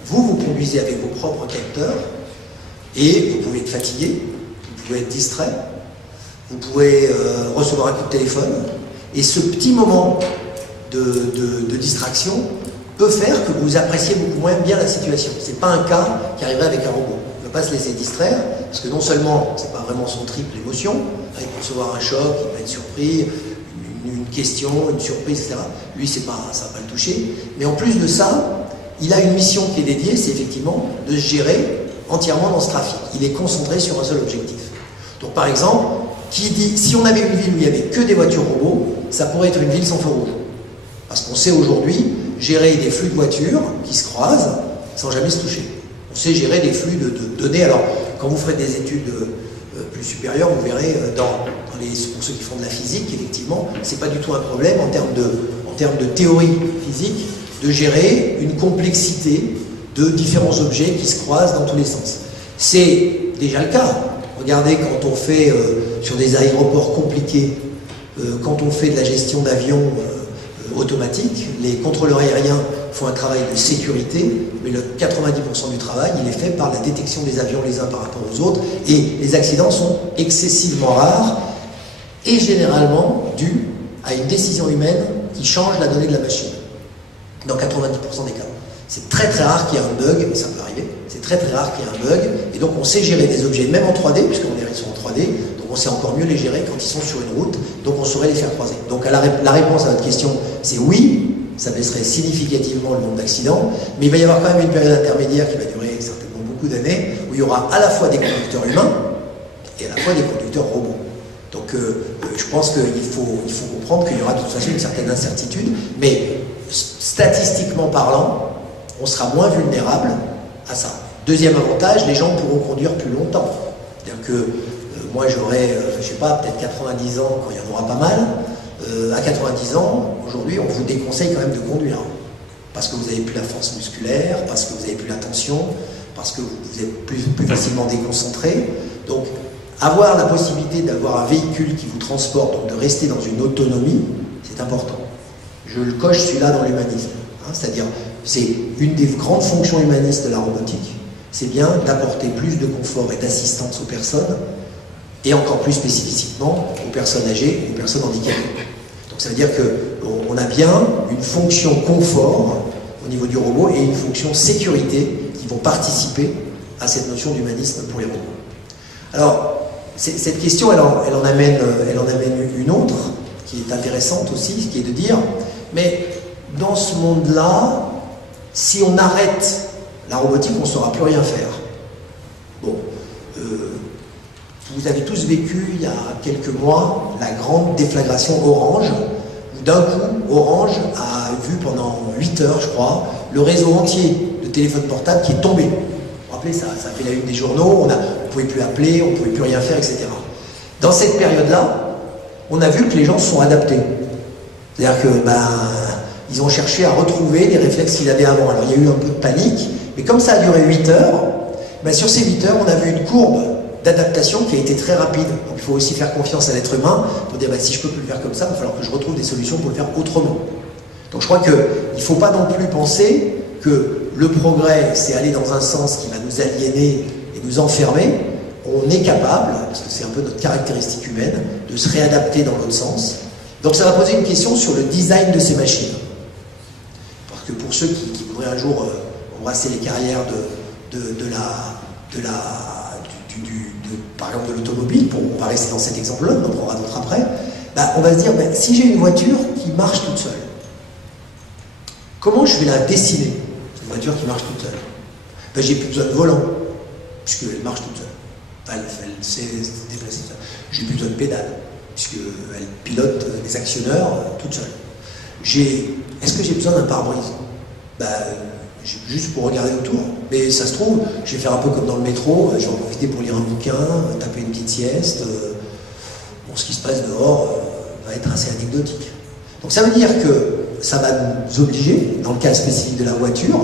vous conduisez avec vos propres capteurs et vous pouvez être fatigué, vous pouvez être distrait, vous pouvez recevoir un coup de téléphone et ce petit moment de distraction peut faire que vous appréciez beaucoup moins bien la situation. Ce n'est pas un cas qui arriverait avec un robot. Il ne va pas se laisser distraire parce que non seulement ce n'est pas vraiment son trip l'émotion, il peut recevoir un choc, il peut être surpris, une question, une surprise, etc. Lui, ça ne va pas le toucher. Mais en plus de ça, il a une mission qui est dédiée, c'est effectivement de se gérer entièrement dans ce trafic. Il est concentré sur un seul objectif. Donc par exemple, qui dit, si on avait une ville où il n'y avait que des voitures robots, ça pourrait être une ville sans feu rouge. Parce qu'on sait aujourd'hui gérer des flux de voitures qui se croisent sans jamais se toucher. On sait gérer des flux de données. Alors, quand vous ferez des études plus supérieures, vous verrez, pour ceux qui font de la physique, effectivement, c'est pas du tout un problème en termes de théorie physique de gérer une complexité de différents objets qui se croisent dans tous les sens. C'est déjà le cas. Regardez quand on fait, sur des aéroports compliqués, quand on fait de la gestion d'avions automatique, les contrôleurs aériens font un travail de sécurité, mais le 90% du travail, il est fait par la détection des avions les uns par rapport aux autres, et les accidents sont excessivement rares, et généralement dus à une décision humaine qui change la donnée de la machine, dans 90% des cas. C'est très très rare qu'il y ait un bug, mais ça peut arriver, c'est très très rare qu'il y ait un bug, et donc on sait gérer des objets, même en 3D, puisqu'ils sont en 3D, donc on sait encore mieux les gérer quand ils sont sur une route, donc on saurait les faire croiser. Donc la réponse à votre question, c'est oui, ça baisserait significativement le nombre d'accidents, mais il va y avoir quand même une période intermédiaire qui va durer certainement beaucoup d'années, où il y aura à la fois des conducteurs humains, et à la fois des conducteurs robots. Donc je pense qu'il faut comprendre qu'il y aura de toute façon une certaine incertitude, mais statistiquement parlant, on sera moins vulnérable à ça. Deuxième avantage, les gens pourront conduire plus longtemps. C'est-à-dire que moi j'aurai, je sais pas, peut-être 90 ans quand il y en aura pas mal. À 90 ans, aujourd'hui, on vous déconseille quand même de conduire. Parce que vous n'avez plus la force musculaire, parce que vous n'avez plus l'attention, parce que vous êtes plus facilement déconcentré. Donc, avoir la possibilité d'avoir un véhicule qui vous transporte, donc de rester dans une autonomie, c'est important. Je le coche celui-là dans l'humanisme. C'est-à-dire, c'est une des grandes fonctions humanistes de la robotique, c'est bien d'apporter plus de confort et d'assistance aux personnes, et encore plus spécifiquement aux personnes âgées, aux personnes handicapées. Donc ça veut dire qu'on a bien une fonction confort au niveau du robot et une fonction sécurité qui vont participer à cette notion d'humanisme pour les robots. Alors, cette question, elle en amène une autre, qui est intéressante aussi, qui est de dire, mais dans ce monde-là, si on arrête la robotique, on ne saura plus rien faire. Bon, vous avez tous vécu, il y a quelques mois, la grande déflagration Orange, où d'un coup, Orange a vu pendant 8 heures, je crois, le réseau entier de téléphones portables qui est tombé. Vous vous rappelez, ça a fait la une des journaux, on ne pouvait plus appeler, on ne pouvait plus rien faire, etc. Dans cette période-là, on a vu que les gens se sont adaptés. C'est-à-dire que, ils ont cherché à retrouver les réflexes qu'ils avaient avant. Alors il y a eu un peu de panique, mais comme ça a duré 8 heures, sur ces 8 heures, on a vu une courbe d'adaptation qui a été très rapide. Donc il faut aussi faire confiance à l'être humain pour dire bah, si je peux plus le faire comme ça, il va falloir que je retrouve des solutions pour le faire autrement. Donc je crois qu'il ne faut pas non plus penser que le progrès, c'est aller dans un sens qui va nous aliéner et nous enfermer. On est capable, parce que c'est un peu notre caractéristique humaine, de se réadapter dans l'autre sens. Donc ça va poser une question sur le design de ces machines. Parce que pour ceux qui voudraient un jour embrasser les carrières par exemple de l'automobile, on va rester dans cet exemple-là, on en prendra d'autres après, bah, on va se dire, bah, si j'ai une voiture qui marche toute seule, comment je vais la dessiner, une voiture qui marche toute seule? Ben, j'ai plus besoin de volant, puisqu'elle marche toute seule. Enfin, elle sait se déplacer toute seule. J'ai plus besoin de pédale, puisqu'elle pilote les actionneurs toute seule. Est-ce que j'ai besoin d'un pare-brise? Ben, juste pour regarder autour. Mais ça se trouve, je vais faire un peu comme dans le métro, je vais en profiter pour lire un bouquin, taper une petite sieste. Bon, ce qui se passe dehors va être assez anecdotique. Donc ça veut dire que ça va nous obliger, dans le cas spécifique de la voiture,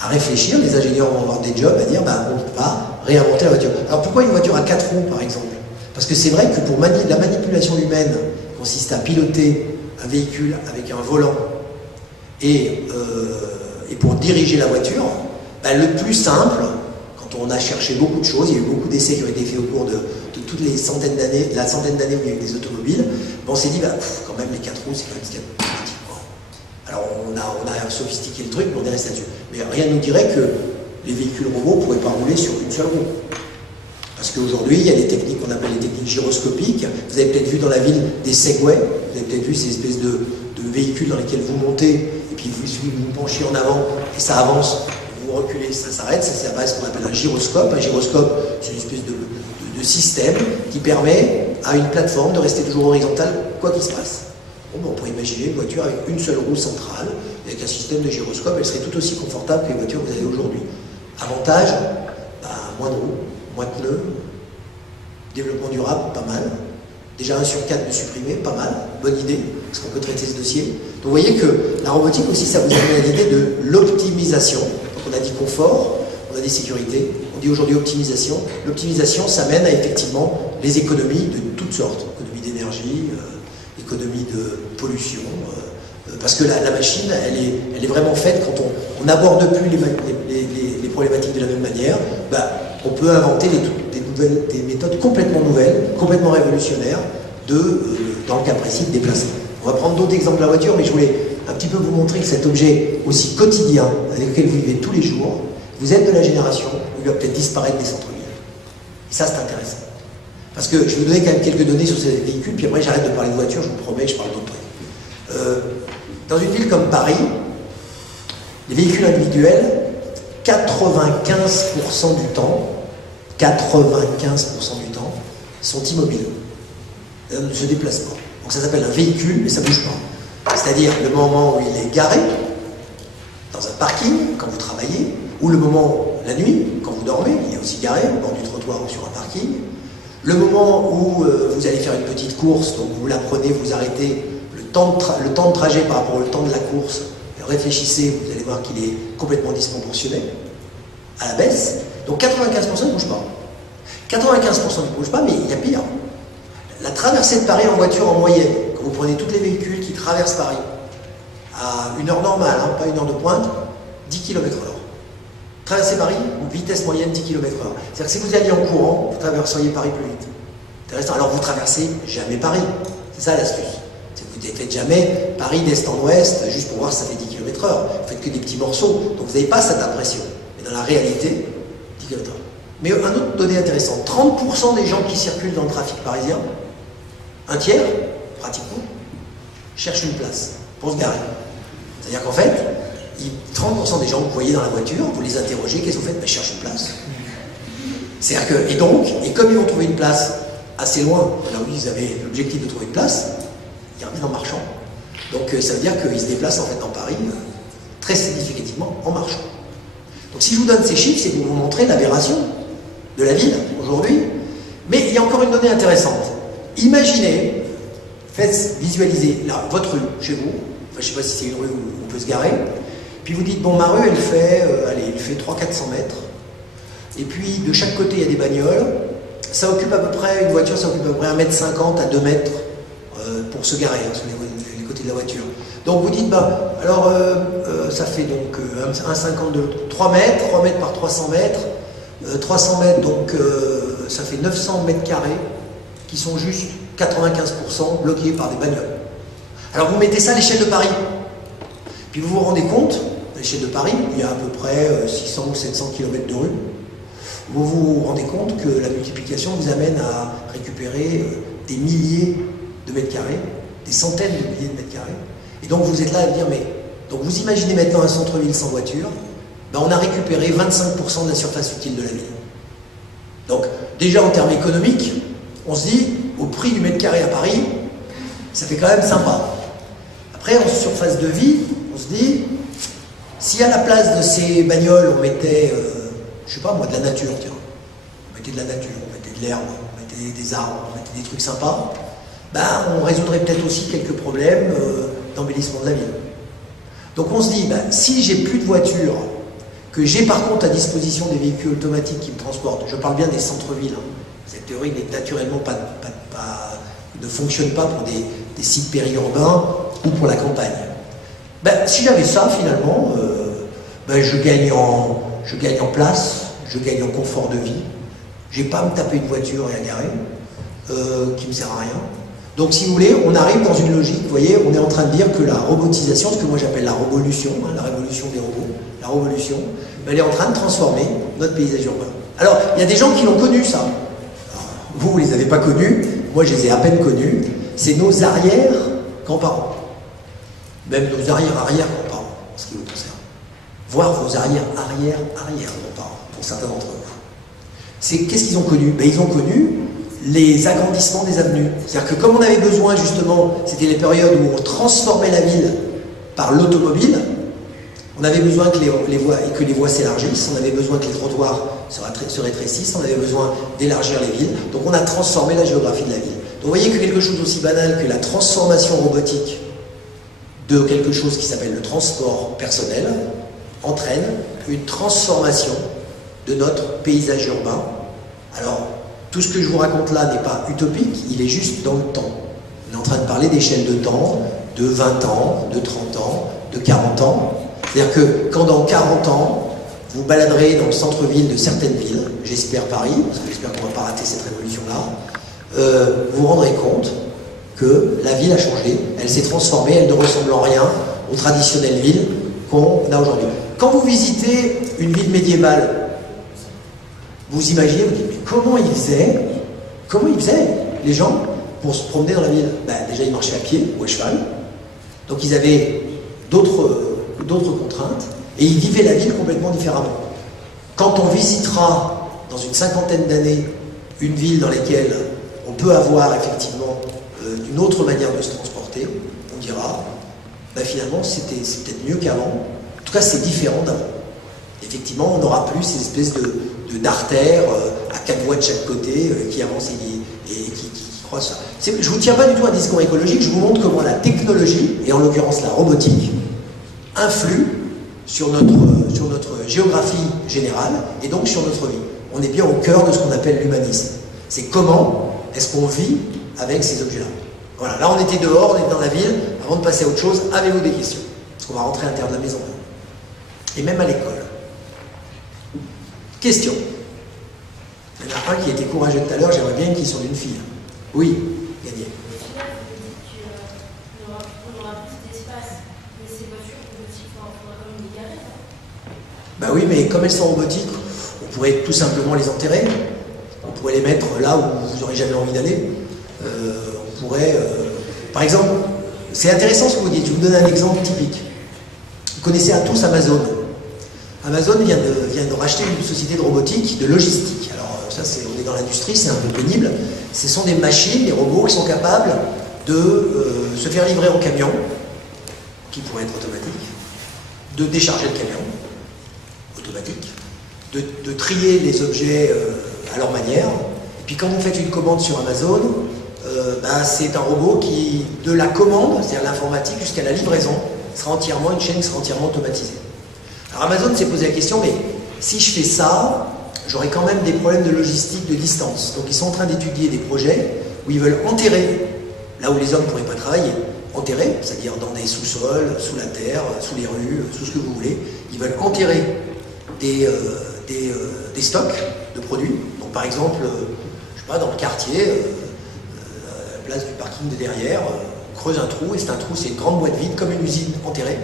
à réfléchir. Les ingénieurs vont avoir des jobs à dire bah, on va réinventer la voiture. Alors pourquoi une voiture à 4 roues par exemple? Parce que c'est vrai que pour la manipulation humaine consiste à piloter un véhicule avec un volant et pour diriger la voiture, bah, le plus simple, quand on a cherché beaucoup de choses, il y a eu beaucoup d'essais qui ont été faits au cours de toutes les centaines d'années, la centaine d'années où il y a eu des automobiles, bah, on s'est dit bah, quand même les 4 roues c'est quand même ce qu'il y a de pratique. Alors on a sophistiqué le truc, mais on est resté là-dessus. Mais rien ne nous dirait que les véhicules robots ne pourraient pas rouler sur une seule roue. Parce qu'aujourd'hui, il y a des techniques qu'on appelle les techniques gyroscopiques. Vous avez peut-être vu dans la ville des Segway, vous avez peut-être vu ces espèces de véhicules dans lesquels vous montez, et puis vous penchez en avant, et ça avance, vous reculez, ça s'arrête. Ça s'appelle ce qu'on appelle un gyroscope. Un gyroscope, c'est une espèce de système qui permet à une plateforme de rester toujours horizontale, quoi qu'il se passe. Bon, on pourrait imaginer une voiture avec une seule roue centrale, avec un système de gyroscope, elle serait tout aussi confortable que les voitures que vous avez aujourd'hui. Avantage, bah, moins de roues, moins de pneus, développement durable, pas mal. Déjà 1 sur 4 de supprimer, pas mal, bonne idée, parce qu'on peut traiter ce dossier. Donc vous voyez que la robotique aussi, ça vous amène à l'idée de l'optimisation. Donc on a dit confort, on a dit sécurité, on dit aujourd'hui optimisation. L'optimisation, ça mène à effectivement les économies de toutes sortes, économie d'énergie, économie de pollution, parce que la machine, elle est vraiment faite, quand on n'aborde plus les problématiques de la même manière, bah, on peut inventer des méthodes complètement nouvelles, complètement révolutionnaires, dans le cas précis, de déplacement. On va prendre d'autres exemples de la voiture, mais je voulais un petit peu vous montrer que cet objet aussi quotidien, avec lequel vous vivez tous les jours, vous êtes de la génération où il va peut-être disparaître des centres-villes. Et ça, c'est intéressant. Parce que je vais vous donner quand même quelques données sur ces véhicules, puis après j'arrête de parler de voitures, je vous promets, je parle d'autres trucs. Dans une ville comme Paris, les véhicules individuels, 95% du temps, sont immobiles. Ils ne se déplacent pas. Donc ça s'appelle un véhicule, mais ça ne bouge pas. C'est-à-dire le moment où il est garé, dans un parking, quand vous travaillez, ou le moment, la nuit, quand vous dormez, il est aussi garé, au bord du trottoir ou sur un parking. Le moment où vous allez faire une petite course, donc vous la prenez, vous arrêtez, le temps de trajet par rapport au temps de la course, réfléchissez, vous allez voir qu'il est complètement disproportionné, à la baisse. Donc 95% ne bouge pas. 95% ne bouge pas, mais il y a pire. La traversée de Paris en voiture en moyenne, quand vous prenez tous les véhicules qui traversent Paris, à une heure normale, hein, pas une heure de pointe, 10 km/h. Traverser Paris, vitesse moyenne 10 km/h. C'est-à-dire que si vous alliez en courant, vous traverseriez Paris plus vite. Intéressant. Alors vous traversez jamais Paris. C'est ça l'astuce. Vous ne faites jamais Paris d'est en ouest, juste pour voir si ça fait 10 km/h. Vous faites que des petits morceaux. Donc vous n'avez pas cette impression. Mais dans la réalité, 10 km/h. Mais un autre donné intéressant, 30% des gens qui circulent dans le trafic parisien, un tiers, pratiquement, cherchent une place pour se garer. C'est-à-dire qu'en fait, 30% des gens que vous voyez dans la voiture, vous les interrogez, qu'est-ce que vous faites? Ben, je cherche une place. C'est-à-dire que, et comme ils vont trouver une place assez loin, là où ils avaient l'objectif de trouver une place, ils reviennent en marchant. Donc ça veut dire qu'ils se déplacent en fait dans Paris très significativement en marchant. Donc si je vous donne ces chiffres, c'est pour vous montrer l'aberration de la ville aujourd'hui. Mais il y a encore une donnée intéressante. Imaginez, faites visualiser là, votre rue, chez vous, enfin, je ne sais pas si c'est une rue où on peut se garer, puis vous dites, bon, ma rue, elle fait 300-400 mètres, et puis de chaque côté, il y a des bagnoles, ça occupe à peu près, une voiture, ça occupe à peu près 1,50 m à 2 mètres pour se garer sur les côtés de la voiture. Donc vous dites, bah, alors ça fait donc 1,50 de 3 mètres, 3 mètres par 300 mètres, 300 mètres, donc ça fait 900 mètres carrés qui sont juste 95% bloqués par des bagnoles. Alors vous mettez ça à l'échelle de Paris, puis vous vous rendez compte, à l'échelle de Paris, il y a à peu près 600 ou 700 km de rue, vous vous rendez compte que la multiplication vous amène à récupérer des milliers de mètres carrés, des centaines de milliers de mètres carrés, et donc vous êtes là à dire, mais, donc vous imaginez maintenant un centre-ville sans voiture, ben on a récupéré 25% de la surface utile de la ville. Donc déjà en termes économiques, on se dit, au prix du mètre carré à Paris, ça fait quand même sympa. Après, en surface de vie, on se dit, si à la place de ces bagnoles, on mettait, je sais pas moi, de la nature, tiens, on mettait de la nature, on mettait de l'herbe, on mettait des arbres, on mettait des trucs sympas, ben, on résoudrait peut-être aussi quelques problèmes d'embellissement de la ville. Donc on se dit, ben, si j'ai plus de voitures, que j'ai par contre à disposition des véhicules automatiques qui me transportent, je parle bien des centres-villes, hein. Cette théorie n'est naturellement ne fonctionne pas pour des sites périurbains ou pour la campagne. Ben, si j'avais ça, finalement, ben, je gagne en place, je gagne en confort de vie, j'ai pas à me taper une voiture et à garer, qui me sert à rien. Donc si vous voulez, on arrive dans une logique, vous voyez, on est en train de dire que la robotisation, ce que moi j'appelle la révolution, hein, la révolution des robots, la révolution, ben, elle est en train de transformer notre paysage urbain. Alors, il y a des gens qui l'ont connu, ça. Vous ne les avez pas connus, moi je les ai à peine connus, c'est nos arrière-grands-parents, même nos arrière-arrière-grands-parents, en ce qui vous concerne, voire vos arrière-arrière-arrière-grands-parents, pour certains d'entre vous. Qu'est-ce qu'ils ont connu? Ben, ils ont connu les agrandissements des avenues. C'est-à-dire que comme on avait besoin justement, c'était les périodes où on transformait la ville par l'automobile, on avait besoin que les voies s'élargissent, on avait besoin que les trottoirs se rétrécissent, on avait besoin d'élargir les villes. Donc on a transformé la géographie de la ville. Donc vous voyez que quelque chose d'aussi banal que la transformation robotique de quelque chose qui s'appelle le transport personnel entraîne une transformation de notre paysage urbain. Alors, tout ce que je vous raconte là n'est pas utopique, il est juste dans le temps. On est en train de parler d'échelle de temps, de 20 ans, de 30 ans, de 40 ans. C'est-à-dire que quand dans 40 ans, vous baladerez dans le centre-ville de certaines villes, j'espère Paris, parce que j'espère qu'on ne va pas rater cette révolution-là, vous vous rendrez compte que la ville a changé, elle s'est transformée, elle ne ressemble en rien aux traditionnelles villes qu'on a aujourd'hui. Quand vous visitez une ville médiévale, vous imaginez, vous dites, mais comment ils faisaient les gens pour se promener dans la ville? Ben, déjà ils marchaient à pied ou à cheval, donc ils avaient d'autres contraintes, et ils vivaient la ville complètement différemment. Quand on visitera dans une cinquantaine d'années une ville dans laquelle on peut avoir effectivement une autre manière de se transporter, on dira, ben finalement c'est peut-être mieux qu'avant, en tout cas c'est différent d'avant. Effectivement, on n'aura plus ces espèces d'artères à 4 voies de chaque côté qui avancent et qui croisent ça. Je ne vous tiens pas du tout un discours écologique, je vous montre comment la technologie, et en l'occurrence la robotique, influe sur notre géographie générale et donc sur notre vie. On est bien au cœur de ce qu'on appelle l'humanisme. C'est comment est-ce qu'on vit avec ces objets-là. Voilà, là on était dehors, on était dans la ville. Avant de passer à autre chose, avez-vous des questions? Parce qu'on va rentrer à l'intérieur de la maison. Et même à l'école. Question. Il y en a un qui était courageux tout à l'heure, j'aimerais bien une question d'une fille. Oui, gagné. Ben oui, mais comme elles sont robotiques, on pourrait tout simplement les enterrer. On pourrait les mettre là où vous n'aurez jamais envie d'aller. On pourrait... Par exemple, c'est intéressant ce que vous dites. Je vais vous donner un exemple typique. Vous connaissez à tous Amazon. Amazon vient de racheter une société de robotique, de logistique. Alors ça, on est dans l'industrie, c'est un peu pénible. Ce sont des machines, des robots qui sont capables de se faire livrer en camion, qui pourrait être automatique, de décharger le camion, automatique, de trier les objets à leur manière. Et puis quand vous faites une commande sur Amazon, c'est un robot qui, de la commande, c'est-à-dire l'informatique, jusqu'à la livraison, une chaîne sera entièrement automatisée. Alors Amazon s'est posé la question, mais si je fais ça, j'aurai quand même des problèmes de logistique, de distance. Donc ils sont en train d'étudier des projets où ils veulent enterrer, là où les hommes ne pourraient pas travailler, enterrer, c'est-à-dire dans des sous-sols, sous la terre, sous les rues, sous ce que vous voulez. Ils veulent enterrer des stocks de produits. Donc par exemple, je sais pas, dans le quartier, à la place du parking de derrière, on creuse un trou, et c'est un trou, c'est une grande boîte vide, comme une usine enterrée.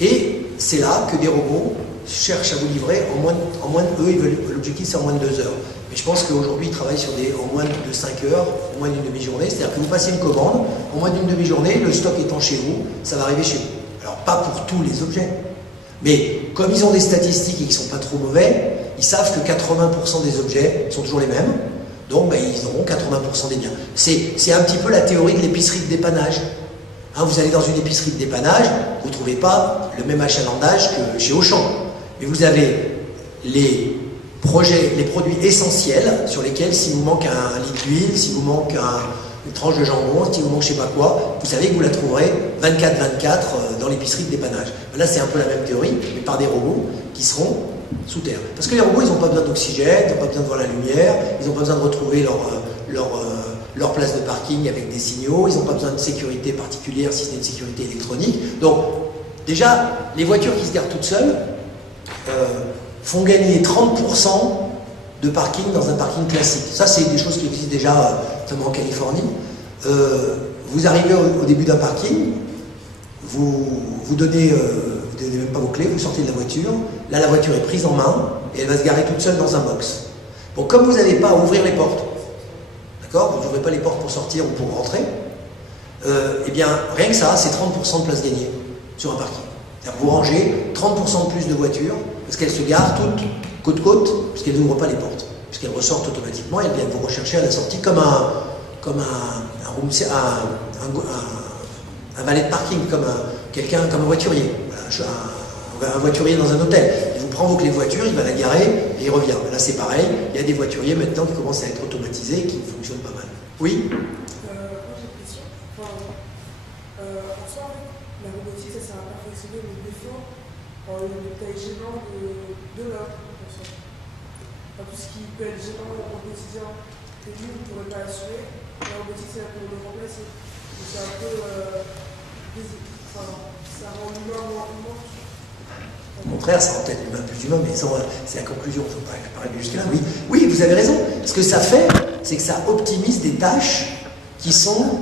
Et c'est là que des robots cherchent à vous livrer en moins de l'objectif c'est en moins de 2 heures. Mais je pense qu'aujourd'hui ils travaillent sur en moins de 5 heures, en moins d'une demi-journée, c'est-à-dire que vous passez une commande, en moins d'une demi-journée, le stock étant chez vous, ça va arriver chez vous. Alors pas pour tous les objets, mais comme ils ont des statistiques et qu'ils ne sont pas trop mauvais, ils savent que 80% des objets sont toujours les mêmes, donc ben, ils auront 80% des biens. C'est un petit peu la théorie de l'épicerie de dépannage. Hein, vous allez dans une épicerie de dépannage, vous ne trouvez pas le même achalandage que chez Auchan. Mais vous avez les produits essentiels sur lesquels, si vous manque un litre d'huile, si vous manque une tranche de jambon, si vous manque je ne sais pas quoi, vous savez que vous la trouverez 24/24 dans l'épicerie de dépannage. Là, c'est un peu la même théorie, mais par des robots qui seront sous terre. Parce que les robots, ils n'ont pas besoin d'oxygène, ils n'ont pas besoin de voir la lumière, ils n'ont pas besoin de retrouver leur place de parking avec des signaux, ils n'ont pas besoin de sécurité particulière si ce n'est une sécurité électronique. Donc, déjà, les voitures qui se garent toutes seules font gagner 30% de parking dans un parking classique. Ça, c'est des choses qui existent déjà, notamment en Californie. Vous arrivez au début d'un parking, vous donnez même pas vos clés, vous sortez de la voiture, là la voiture est prise en main et elle va se garer toute seule dans un box. Bon, comme vous n'avez pas à ouvrir les portes, d'accord, vous n'ouvrez pas les portes pour sortir ou pour rentrer, eh bien rien que ça, c'est 30% de place gagnée sur un parking. C'est-à-dire que vous rangez 30% de plus de voitures parce qu'elles se garent toutes côte-côte, puisqu'elles n'ouvrent pas les portes, puisqu'elles ressortent automatiquement et elles viennent vous rechercher à la sortie comme un valet de parking, comme un voiturier. Voilà, un voiturier dans un hôtel. Il vous prend vos clés de voiture, il va la garer et il revient. Là c'est pareil, il y a des voituriers maintenant qui commencent à être automatisés et qui fonctionnent pas mal. Oui? Moi j'ai une question. En soi, la robotique, ça sert à perfectionner les défauts, les détails gênants de l'homme. Tout ce qui peut être gênant au quotidien, que nous, on ne pourrait pas assurer, la robotique, c'est là pour le remplacer. Donc c'est un peu. Ça rend l'humain moins humain. Au contraire, ça rend peut-être l'humain plus humain, mais c'est la conclusion, il ne faut pas arriver jusque-là. Oui. Oui, vous avez raison. Ce que ça fait, c'est que ça optimise des tâches qui sont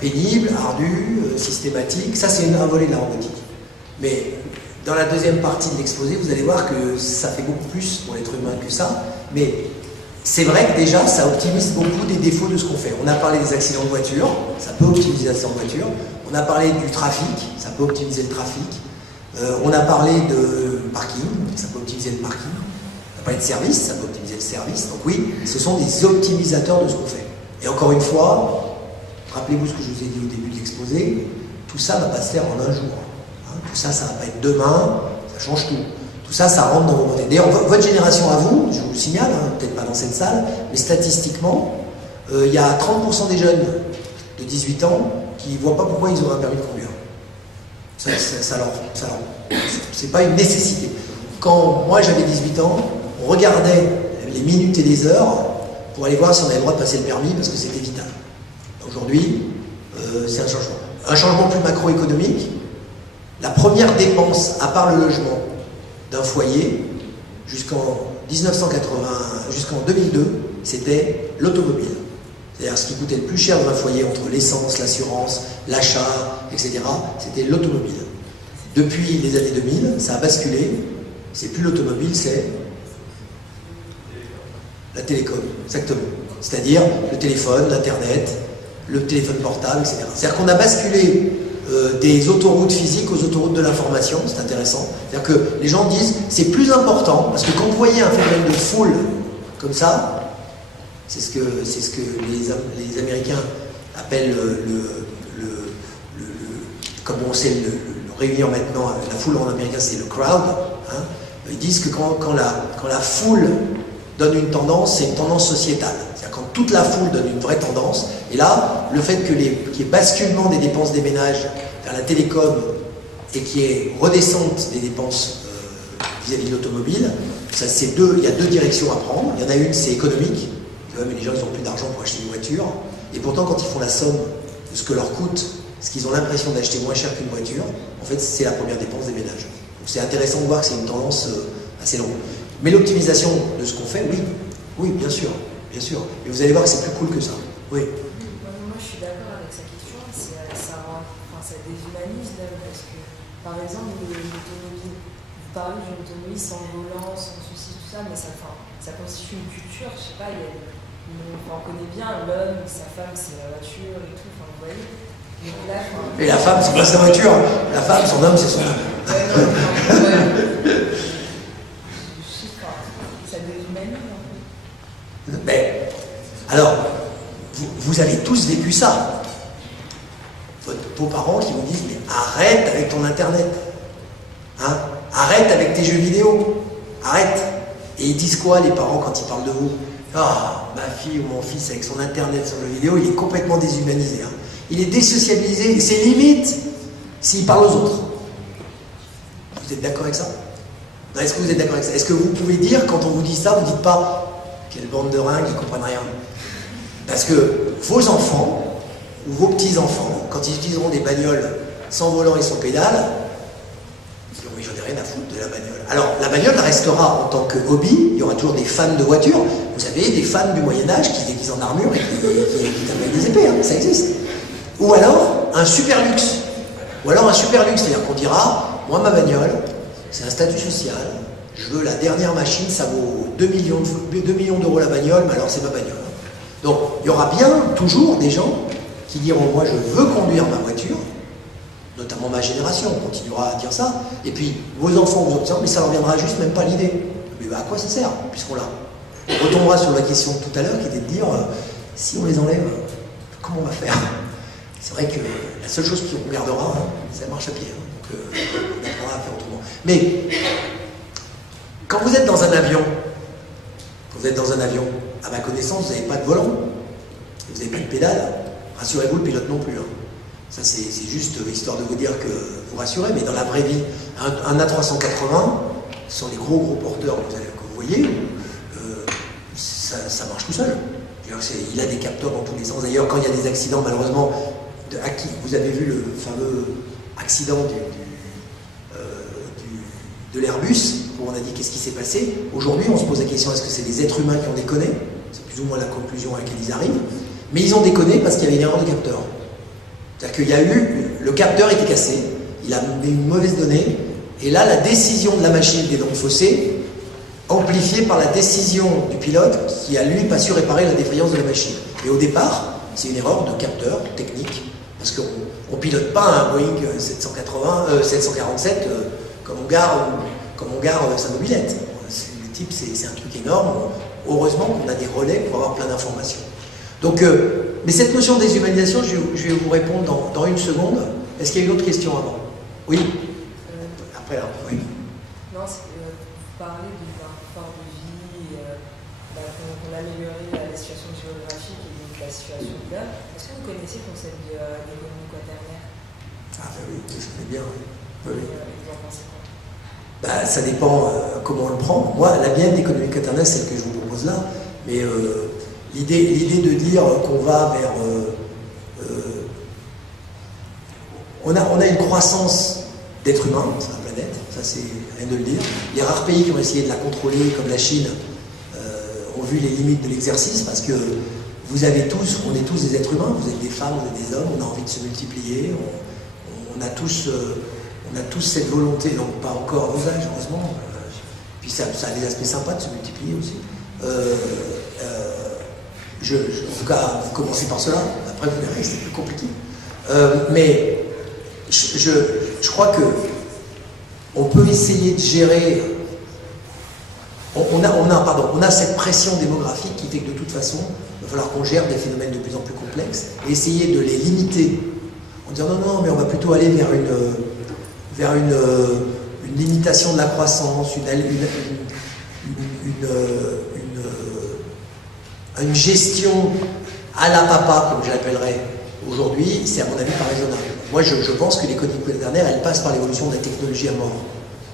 pénibles, ardues, systématiques. Ça, c'est un volet de la robotique. Mais dans la deuxième partie de l'exposé, vous allez voir que ça fait beaucoup plus pour l'être humain que ça. Mais c'est vrai que déjà, ça optimise beaucoup des défauts de ce qu'on fait. On a parlé des accidents de voiture, ça peut optimiser les accidents de voiture. On a parlé du trafic, ça peut optimiser le trafic. On a parlé de parking, ça peut optimiser le parking. On a parlé de service, ça peut optimiser le service. Donc oui, ce sont des optimisateurs de ce qu'on fait. Et encore une fois, rappelez-vous ce que je vous ai dit au début de l'exposé, tout ça ne va pas se faire en un jour. Tout ça, ça ne va pas être demain, ça change tout. Tout ça, ça rentre dans vos modèles. D'ailleurs, votre génération à vous, je vous le signale, peut-être pas dans cette salle, mais statistiquement, il y a 30% des jeunes de 18 ans qui ne voient pas pourquoi ils auraient un permis de conduire. C'est pas une nécessité. Quand moi j'avais 18 ans, on regardait les minutes et les heures pour aller voir si on avait le droit de passer le permis parce que c'était vital. Aujourd'hui, c'est un changement. Un changement plus macroéconomique. La première dépense, à part le logement, d'un foyer, jusqu'en 2002, c'était l'automobile. C'est-à-dire ce qui coûtait le plus cher dans un foyer, entre l'essence, l'assurance, l'achat, etc., c'était l'automobile. Depuis les années 2000, ça a basculé. C'est plus l'automobile, c'est la télécom, exactement. C'est-à-dire le téléphone, l'internet, le téléphone portable, etc. C'est-à-dire qu'on a basculé des autoroutes physiques aux autoroutes de l'information, c'est intéressant. C'est-à-dire que les gens disent c'est plus important, parce que quand vous voyez un phénomène de foule comme ça, c'est ce que les Américains appellent comme on sait le réunir maintenant, la foule en américain c'est le crowd. Hein. Ils disent que quand la foule donne une tendance, c'est une tendance sociétale. C'est-à-dire quand toute la foule donne une vraie tendance, et là, le fait qu'il y ait basculement des dépenses des ménages vers la télécom et qu'il y ait redescente des dépenses vis-à-vis de l'automobile, il y a deux directions à prendre. Il y en a une, c'est économique. Mais les gens, ils n'ont plus d'argent pour acheter une voiture. Et pourtant, quand ils font la somme de ce que leur coûte, ce qu'ils ont l'impression d'acheter moins cher qu'une voiture, en fait, c'est la première dépense des ménages. Donc c'est intéressant de voir que c'est une tendance assez longue. Mais l'optimisation de ce qu'on fait, oui. Oui, bien sûr. Bien sûr. Et vous allez voir que c'est plus cool que ça. Oui. Moi, je suis d'accord avec sa question. Ça déshumanise même parce que, par exemple, l'automobile, vous parlez d'une automobile sans volant, sans ceci, tout ça, mais ça constitue une culture. Je sais pas, on connaît bien l'homme, sa femme, c'est la voiture et tout. Enfin, vous voyez. Donc là, et la femme, c'est pas sa voiture. La femme, son homme, c'est son homme. Ça déshumanise un peu. Mais, alors, vous avez tous vécu ça. Vos parents qui vous disent, mais arrête avec ton internet. Hein? Arrête avec tes jeux vidéo. Arrête. Et ils disent quoi, les parents, quand ils parlent de vous? Ah, ma fille ou mon fils avec son internet, son jeu vidéo, il est complètement déshumanisé. Hein. Il est désocialisé, et c'est limite s'il parle aux autres. Vous êtes d'accord avec ça? Est-ce que vous êtes d'accord avec ça? Est-ce que vous pouvez dire, quand on vous dit ça, vous ne dites pas quelle bande de ringues, ils ne comprennent rien? Parce que vos enfants, ou vos petits-enfants, quand ils utiliseront des bagnoles sans volant et sans pédale, ils diront, oui, j'en ai rien à foutre de la bagnole. Alors, la bagnole restera en tant que hobby, il y aura toujours des fans de voitures. Vous savez, des fans du Moyen-Âge qui se déguisent en armure et qui tapent avec des épées, hein, ça existe. Ou alors, un super luxe. Ou alors un super luxe, c'est-à-dire qu'on dira, moi, ma bagnole, c'est un statut social, je veux la dernière machine, ça vaut 2 millions d'euros la bagnole, mais alors c'est ma bagnole. Donc, il y aura bien toujours des gens qui diront, moi, je veux conduire ma voiture, notamment ma génération, on continuera à dire ça, et puis vos enfants vous observent, mais ça ne leur viendra juste même pas l'idée. Mais bah, à quoi ça sert, puisqu'on l'a? On retombera sur la question de tout à l'heure, qui était de dire, si on les enlève, comment on va faire? C'est vrai que la seule chose qu'on gardera, c'est la marche à pied. Donc, on apprendra à faire autrement. Mais, quand vous êtes dans un avion, à ma connaissance, vous n'avez pas de volant, vous n'avez pas de pédale. Rassurez-vous, le pilote non plus. Hein. Ça, c'est juste histoire de vous dire que vous rassurez, mais dans la vraie vie, un A380, ce sont les gros porteurs que vous voyez, ça marche tout seul. Il a des capteurs dans tous les sens. D'ailleurs, quand il y a des accidents, malheureusement, vous avez vu le fameux accident de l'Airbus, où on a dit qu'est-ce qui s'est passé. Aujourd'hui, on se pose la question, est-ce que c'est des êtres humains qui ont déconné? C'est plus ou moins la conclusion à laquelle ils arrivent. Mais ils ont déconné parce qu'il y avait une erreur de capteur. C'est-à-dire qu'il y a eu, le capteur était cassé, il a donné une mauvaise donnée, et là, la décision de la machine était dans le fossé, amplifiée par la décision du pilote qui a, lui, pas su réparer la défaillance de la machine. Et au départ, c'est une erreur de capteur technique, parce qu'on ne pilote pas un Boeing 747 comme on gare sa mobilette. Le type, c'est un truc énorme. Heureusement qu'on a des relais pour avoir plein d'informations. Donc, mais cette notion de déshumanisation, je vais vous répondre dans une seconde. Est-ce qu'il y a une autre question avant? Oui. Après, là, oui. Non, c'est que vous parlez d'un confort de vie, qu'on améliorait la situation géographique et donc la situation de l'homme. Est-ce que vous connaissez le concept d'économie quaternaire? Ah ben oui, je connais bien. Oui. Vous en pensez quoi? Bah, ça dépend comment on le prend. Moi, la mienne d'économie quaternaire, c'est celle que je vous propose là. Mais l'idée de dire qu'on va vers... on a une croissance d'êtres humains sur la planète, ça c'est rien de le dire. Les rares pays qui ont essayé de la contrôler, comme la Chine, ont vu les limites de l'exercice, parce que on est tous des êtres humains, vous êtes des femmes, vous êtes des hommes, on a envie de se multiplier, on a tous cette volonté, donc pas encore à vos âges, heureusement, puis ça a des aspects sympas de se multiplier aussi. En tout cas, vous commencez par cela, après vous verrez, c'est plus compliqué. Mais je crois que on peut essayer de gérer. On a cette pression démographique qui fait que de toute façon, il va falloir qu'on gère des phénomènes de plus en plus complexes et essayer de les limiter en disant non, mais on va plutôt aller vers une limitation de la croissance, une gestion à la papa, comme je l'appellerais aujourd'hui, c'est à mon avis pas raisonnable. Moi, je pense que l'économie quaternaire, elle passe par l'évolution de la technologie à mort.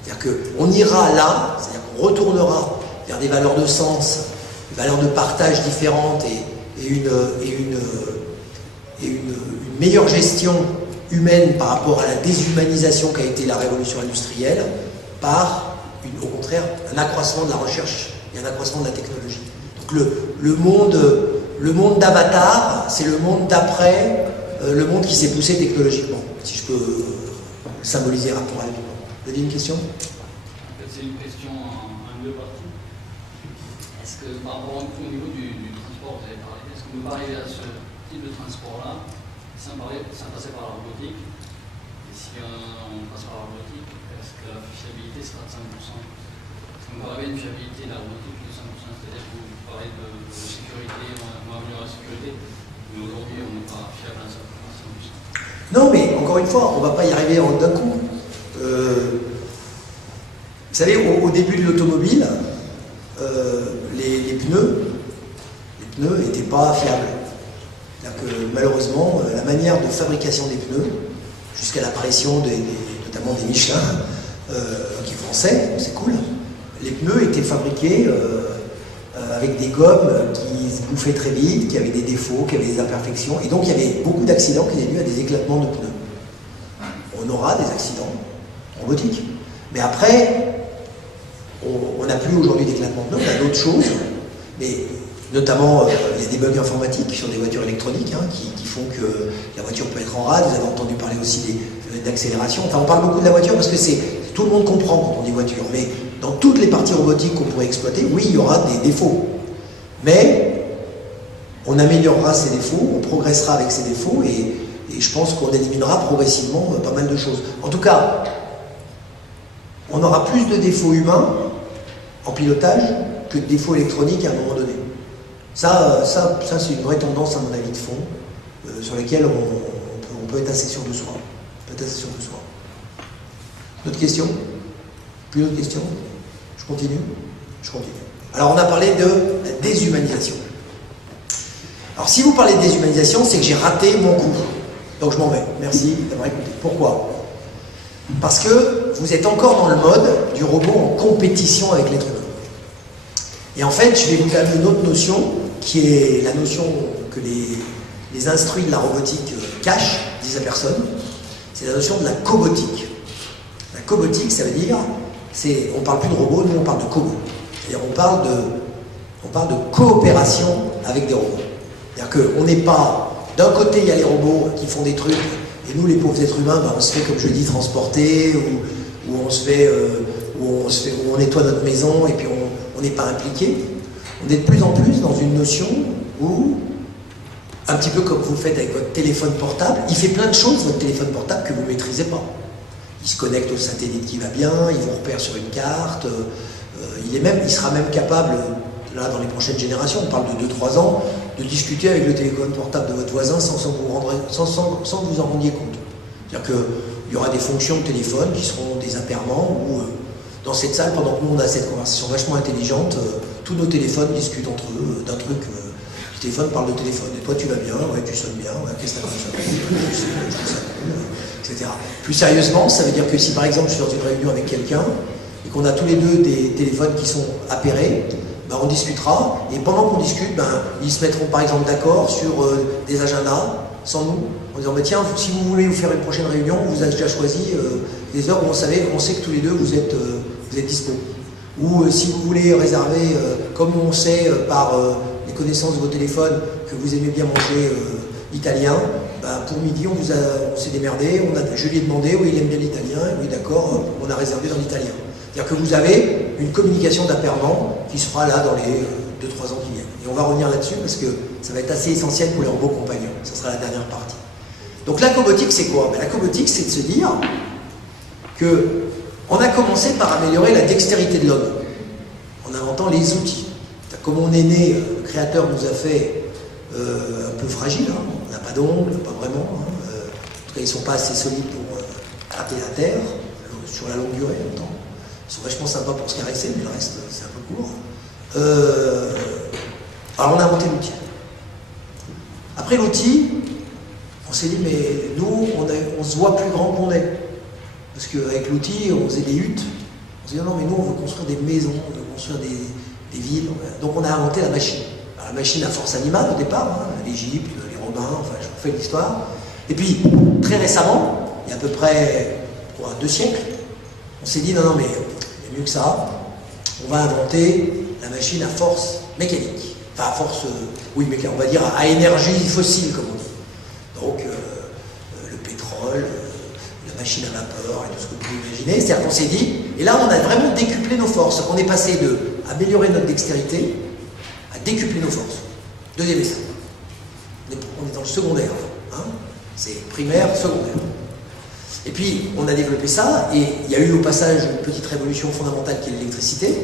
C'est-à-dire qu'on ira là, c'est-à-dire qu'on retournera vers des valeurs de sens, des valeurs de partage différentes et une meilleure gestion humaine par rapport à la déshumanisation qu'a été la révolution industrielle, par, au contraire, un accroissement de la recherche et un accroissement de la technologie. Donc le monde d'Avatar, c'est le monde d'après, le monde qui s'est poussé technologiquement, si je peux symboliser rapidement. Vous avez une question? C'est une question en deux parties. Est-ce que par rapport au niveau du transport, vous avez parlé, est-ce qu'on peut arriver à ce type de transport-là sans passer par la robotique? Et si on passe par la robotique, est-ce que la fiabilité sera de 100%? Est-ce qu'on peut arriver à une fiabilité de la robotique de 100%? C'est-à-dire que vous parlez de sécurité, on va améliorer la sécurité, mais aujourd'hui on n'est pas fiable à 100%. Non, mais encore une fois, on ne va pas y arriver en d'un coup. Vous savez, au début de l'automobile, les pneus n'étaient pas fiables. C'est-à-dire que malheureusement, la manière de fabrication des pneus, jusqu'à l'apparition notamment des Michelin, qui est français, c'est cool, les pneus étaient fabriqués avec des gommes qui se bouffaient très vite, qui avaient des défauts, qui avaient des imperfections, et donc il y avait beaucoup d'accidents qui étaient dus à des éclatements de pneus. On aura des accidents robotiques. Mais après, on n'a plus aujourd'hui d'éclatement de pneus, on a d'autres choses, mais notamment il y a des bugs informatiques sur des voitures électroniques qui font que la voiture peut être en rade. Vous avez entendu parler aussi d'accélération. Enfin, on parle beaucoup de la voiture parce que tout le monde comprend quand on dit voiture, mais dans toutes les parties robotiques qu'on pourrait exploiter, oui, il y aura des défauts. Mais on améliorera ces défauts, on progressera avec ces défauts et je pense qu'on éliminera progressivement pas mal de choses. En tout cas, on aura plus de défauts humains en pilotage que de défauts électroniques à un moment donné. Ça c'est une vraie tendance, à mon avis, de fond, sur laquelle on peut être assez sûr de soi. D'autres questions? Plus d'autres questions? Je continue. Alors, on a parlé de la déshumanisation. Alors, si vous parlez de déshumanisation, c'est que j'ai raté mon coup. Donc, je m'en vais. Merci d'avoir écouté. Pourquoi? Parce que vous êtes encore dans le mode du robot en compétition avec l'être humain. Et en fait, je vais vous donner une autre notion, qui est la notion que les instruits de la robotique cachent, disent à personne. C'est la notion de la cobotique. La cobotique, ça veut dire, on ne parle plus de robots, nous on parle de cobo. C'est-à-dire on parle de coopération avec des robots. C'est-à-dire qu'on n'est pas, d'un côté il y a les robots qui font des trucs, et nous les pauvres êtres humains, on se fait, comme je le dis, transporter, ou on nettoie notre maison, et puis on n'est pas impliqué. On est de plus en plus dans une notion où, un petit peu comme vous faites avec votre téléphone portable, il fait plein de choses, votre téléphone portable, que vous ne maîtrisez pas. Il se connecte au satellite qui va bien, il vous repère sur une carte, il sera même capable, là dans les prochaines générations, on parle de 2-3 ans, de discuter avec le téléphone portable de votre voisin sans que vous en rendiez compte. C'est-à-dire qu'il y aura des fonctions de téléphone qui seront des appairements où, dans cette salle, pendant que nous on a cette conversation vachement intelligente, tous nos téléphones discutent entre eux d'un truc. Le téléphone parle de téléphone. Et toi, tu vas bien? Ouais, tu sonnes bien. Ouais, qu'est-ce que t'as fait? Etc. Plus sérieusement, ça veut dire que si par exemple je suis dans une réunion avec quelqu'un et qu'on a tous les deux des téléphones qui sont appairés, ben, on discutera. Et pendant qu'on discute, ben, ils se mettront par exemple d'accord sur des agendas sans nous, en disant tiens, si vous voulez vous faire une prochaine réunion, vous avez déjà choisi des heures où on sait que tous les deux vous êtes dispo. Ou si vous voulez réserver, comme on sait par les connaissances de vos téléphones que vous aimez bien manger italien, ben, pour midi on s'est démerdé, je lui ai demandé, oui il aime bien l'italien, oui d'accord, on a réservé dans l'italien. C'est-à-dire que vous avez une communication d'appairement qui se fera là dans les 2-3 ans qui viennent. Et on va revenir là-dessus parce que ça va être assez essentiel pour les robots compagnons. Ça sera la dernière partie. Donc la cobotique c'est quoi? Ben, la cobotique c'est de se dire que on a commencé par améliorer la dextérité de l'homme en inventant les outils. Comme on est né, le créateur nous a fait un peu fragile, hein. On n'a pas d'ongles, pas vraiment. Hein. En tout cas, ils ne sont pas assez solides pour gratter la terre sur la longue durée, longtemps. Ils sont vachement sympas pour se caresser, mais le reste, c'est un peu court. Alors, on a inventé l'outil. Après l'outil, on s'est dit, mais nous, on se voit plus grand qu'on est. Parce qu'avec l'outil, on faisait des huttes On se dit non mais nous on veut construire des maisons, on veut construire des villes. Donc on a inventé la machine. Alors, la machine à force animale au départ, hein, l'Égypte, les Romains, enfin je vous fais l'histoire. Et puis très récemment, il y a à peu près 2 siècles, on s'est dit non mais il y a mieux que ça, on va inventer la machine à force mécanique. Enfin à force, oui mais on va dire à énergie fossile comme on dit. Donc le pétrole, la machine à vapeur et tout ce que vous pouvez imaginer. C'est-à-dire qu'on s'est dit, et là on a vraiment décuplé nos forces. On est passé de améliorer notre dextérité à décupler nos forces. Deuxième étape. On est dans le secondaire. Hein, c'est primaire, secondaire. Et puis on a développé ça, et il y a eu au passage une petite révolution fondamentale qui est l'électricité,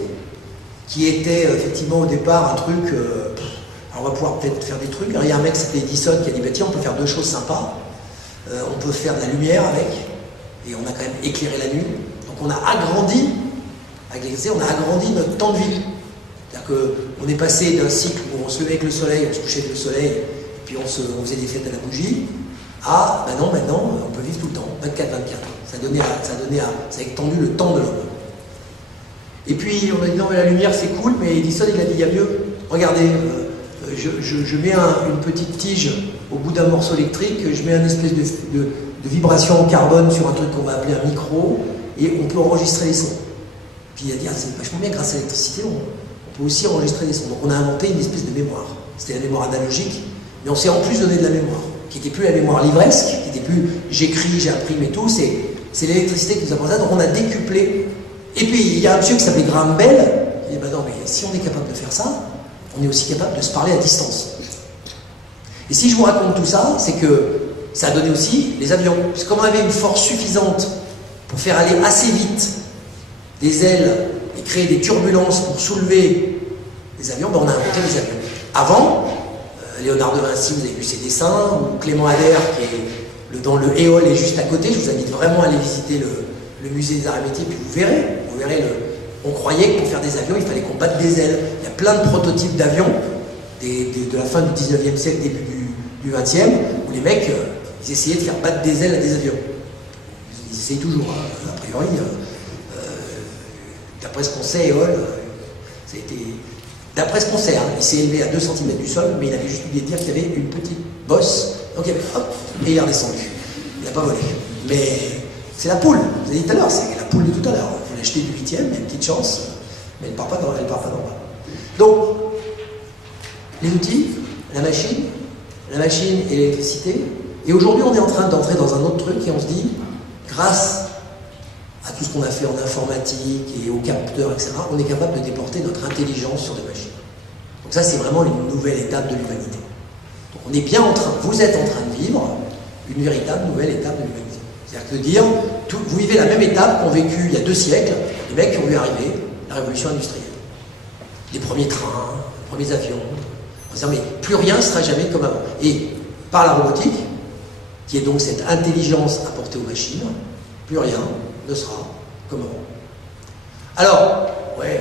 qui était effectivement au départ un truc, alors on va pouvoir peut-être faire des trucs. Alors, il y a un mec qui s'appelait Edison qui a dit bah, tiens, on peut faire 2 choses sympas, on peut faire de la lumière avec, et on a quand même éclairé la nuit. Donc on a agrandi, avec l'électricité, on a agrandi notre temps de vie. C'est-à-dire qu'on est passé d'un cycle où on se levait avec le soleil, on se couchait avec le soleil, et puis on faisait des fêtes à la bougie, à ben non, maintenant on peut vivre tout le temps, 24-24. Ça a étendu le temps de l'homme. Et puis on a dit non mais la lumière c'est cool, mais Edison il a dit il y a mieux. Regardez, je mets une petite tige au bout d'un morceau électrique, je mets une espèce de vibration en carbone sur un truc qu'on va appeler un micro, et on peut enregistrer les sons. Puis il a dit ah, c'est vachement bien, grâce à l'électricité on peut aussi enregistrer les sons. Donc on a inventé une espèce de mémoire. C'était la mémoire analogique, mais on s'est en plus donné de la mémoire, qui n'était plus la mémoire livresque, qui n'était plus j'écris, j'imprime et tout, c'est l'électricité qui nous apprend ça, donc on a décuplé. Et puis il y a un monsieur qui s'appelait Graham Bell, qui dit bah non mais si on est capable de faire ça, on est aussi capable de se parler à distance. Et si je vous raconte tout ça, c'est que ça a donné aussi les avions. Parce que comme on avait une force suffisante pour faire aller assez vite des ailes et créer des turbulences pour soulever les avions, ben on a inventé les avions. Avant, Léonard de Vinci, vous avez vu ses dessins, ou Clément Ader, qui est dans le Éole est juste à côté. Je vous invite vraiment à aller visiter le musée des arts et métiers, puis vous verrez on croyait que pour faire des avions, il fallait qu'on batte des ailes. Il y a plein de prototypes d'avions de la fin du 19e siècle, début du 20e, où les mecs, ils essayaient de faire battre des ailes à des avions. Ils essayent toujours, hein. A priori, d'après ce qu'on sait, Éole, d'après ce qu'on sait, hein, il s'est élevé à 2 cm du sol, mais il avait juste oublié de dire qu'il y avait une petite bosse, donc il y avait, hop, et il est redescendu. Il n'a pas volé. Mais c'est la poule, vous avez dit tout à l'heure, c'est la poule de tout à l'heure. Il faut l'acheter du 8e, il y a une petite chance, mais elle ne part pas d'en bas. Donc, les outils, la machine et l'électricité, et aujourd'hui on est en train d'entrer dans un autre truc et on se dit, grâce à tout ce qu'on a fait en informatique et aux capteurs, etc., on est capable de déporter notre intelligence sur des machines. Donc ça c'est vraiment une nouvelle étape de l'humanité. Donc on est bien vous êtes en train de vivre une véritable nouvelle étape de l'humanité. C'est-à-dire que de dire, vous vivez la même étape qu'ont vécu il y a 2 siècles les mecs qui ont vu arriver la révolution industrielle. Les premiers trains, les premiers avions. On se dit, mais plus rien ne sera jamais comme avant. Et par la robotique, qui est donc cette intelligence apportée aux machines, plus rien ne sera comme avant. Alors, ouais,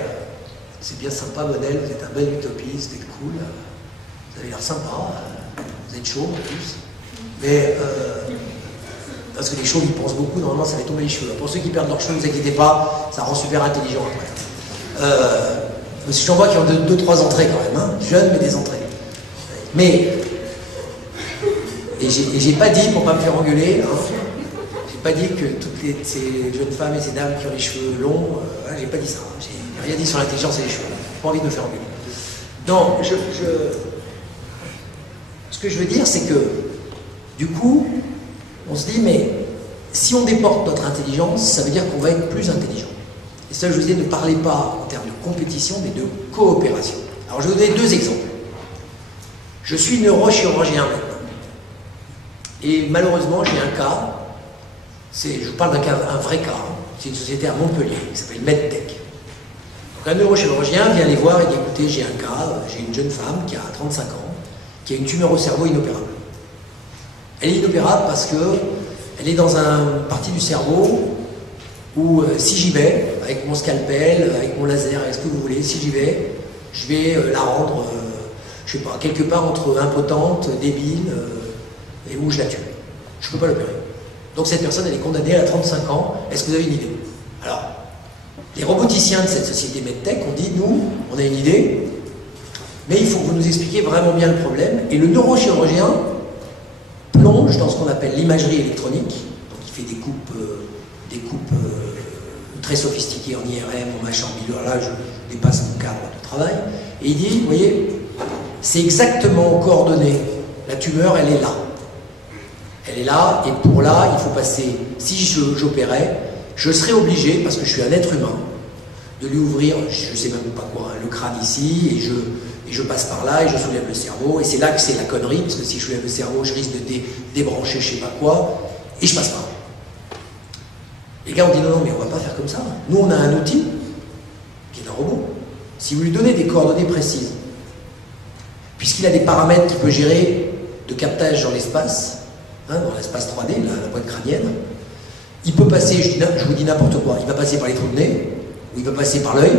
c'est bien sympa, modèle, vous êtes un bel utopiste, c'est cool, vous avez l'air sympa, vous êtes chaud en plus, mais parce que les chauves ils pensent beaucoup, normalement ça fait tomber les cheveux. Pour ceux qui perdent leurs cheveux, ne vous inquiétez pas, ça rend super intelligent après. Parce que j'en vois qui ont 2-3 entrées quand même, hein, jeunes mais des entrées. Mais, et j'ai pas dit, pour pas me faire engueuler, hein, j'ai pas dit que toutes ces jeunes femmes et ces dames qui ont les cheveux longs, j'ai pas dit ça, hein, j'ai rien dit sur l'intelligence et les cheveux, j'ai pas envie de me faire engueuler. Donc, ce que je veux dire, c'est que, du coup, on se dit, mais si on déporte notre intelligence, ça veut dire qu'on va être plus intelligent. Et ça, je vous dis, ne parlez pas en termes de compétition, mais de coopération. Alors, je vais vous donner 2 exemples. Je suis neurochirurgien maintenant. Et malheureusement, j'ai un cas, je vous parle un vrai cas, c'est une société à Montpellier qui s'appelle MedTech. Donc un neurochirurgien vient les voir et dit, écoutez, j'ai un cas, j'ai une jeune femme qui a 35 ans, qui a une tumeur au cerveau inopérable. Elle est inopérable parce qu'elle est dans une partie du cerveau où si j'y vais, avec mon scalpel, avec mon laser, avec ce que vous voulez, si j'y vais, je vais la rendre, je sais pas, quelque part entre impotente, débile, et où je la tue. Je ne peux pas l'opérer. Donc cette personne, elle est condamnée à 35 ans. Est-ce que vous avez une idée? Alors, Les roboticiens de cette société MedTech ont dit, nous, on a une idée, mais il faut que vous nous expliquiez vraiment bien le problème. Et le neurochirurgien plonge dans ce qu'on appelle l'imagerie électronique. Donc il fait des coupes très sophistiquées en IRM, en machin, en bidule. Là, je dépasse mon cadre de travail. Et il dit, vous voyez, c'est exactement coordonné. La tumeur, elle est là. Elle est là, et pour là, il faut passer, si j'opérais, je serais obligé, parce que je suis un être humain, de lui ouvrir, je ne sais même pas quoi, le crâne ici, et je passe par là, et je soulève le cerveau, et c'est là que c'est la connerie, parce que si je soulève le cerveau, je risque de débrancher je ne sais pas quoi, et je passe par là. Les gars ont dit non, mais on ne va pas faire comme ça. Nous, on a un outil, qui est un robot. Si vous lui donnez des coordonnées précises, puisqu'il a des paramètres qu'il peut gérer de captage dans l'espace, dans l'espace 3D, la boîte crânienne, il peut passer, je vous dis n'importe quoi, il va passer par les trous de nez, ou il va passer par l'œil,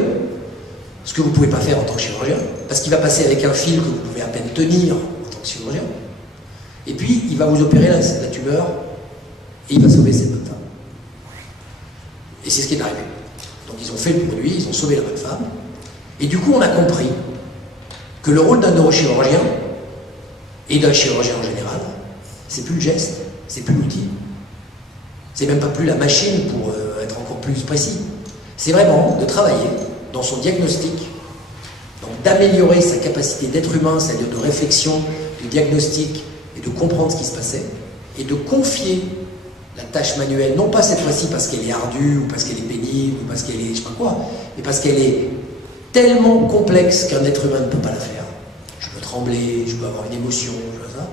ce que vous ne pouvez pas faire en tant que chirurgien, parce qu'il va passer avec un fil que vous pouvez à peine tenir en tant que chirurgien, et puis il va vous opérer la tumeur, et il va sauver cette bonne femme. Et c'est ce qui est arrivé. Donc ils ont fait le produit, ils ont sauvé la bonne femme, et du coup on a compris que le rôle d'un neurochirurgien, et d'un chirurgien en général, c'est plus le geste, c'est plus l'outil. C'est même pas plus la machine pour être encore plus précis. C'est vraiment de travailler dans son diagnostic, donc d'améliorer sa capacité d'être humain, c'est-à-dire de réflexion, de diagnostic et de comprendre ce qui se passait, et de confier la tâche manuelle, non pas cette fois-ci parce qu'elle est ardue, ou parce qu'elle est pénible, ou parce qu'elle est je sais pas quoi, mais parce qu'elle est tellement complexe qu'un être humain ne peut pas la faire. Je peux trembler, je peux avoir une émotion, ça,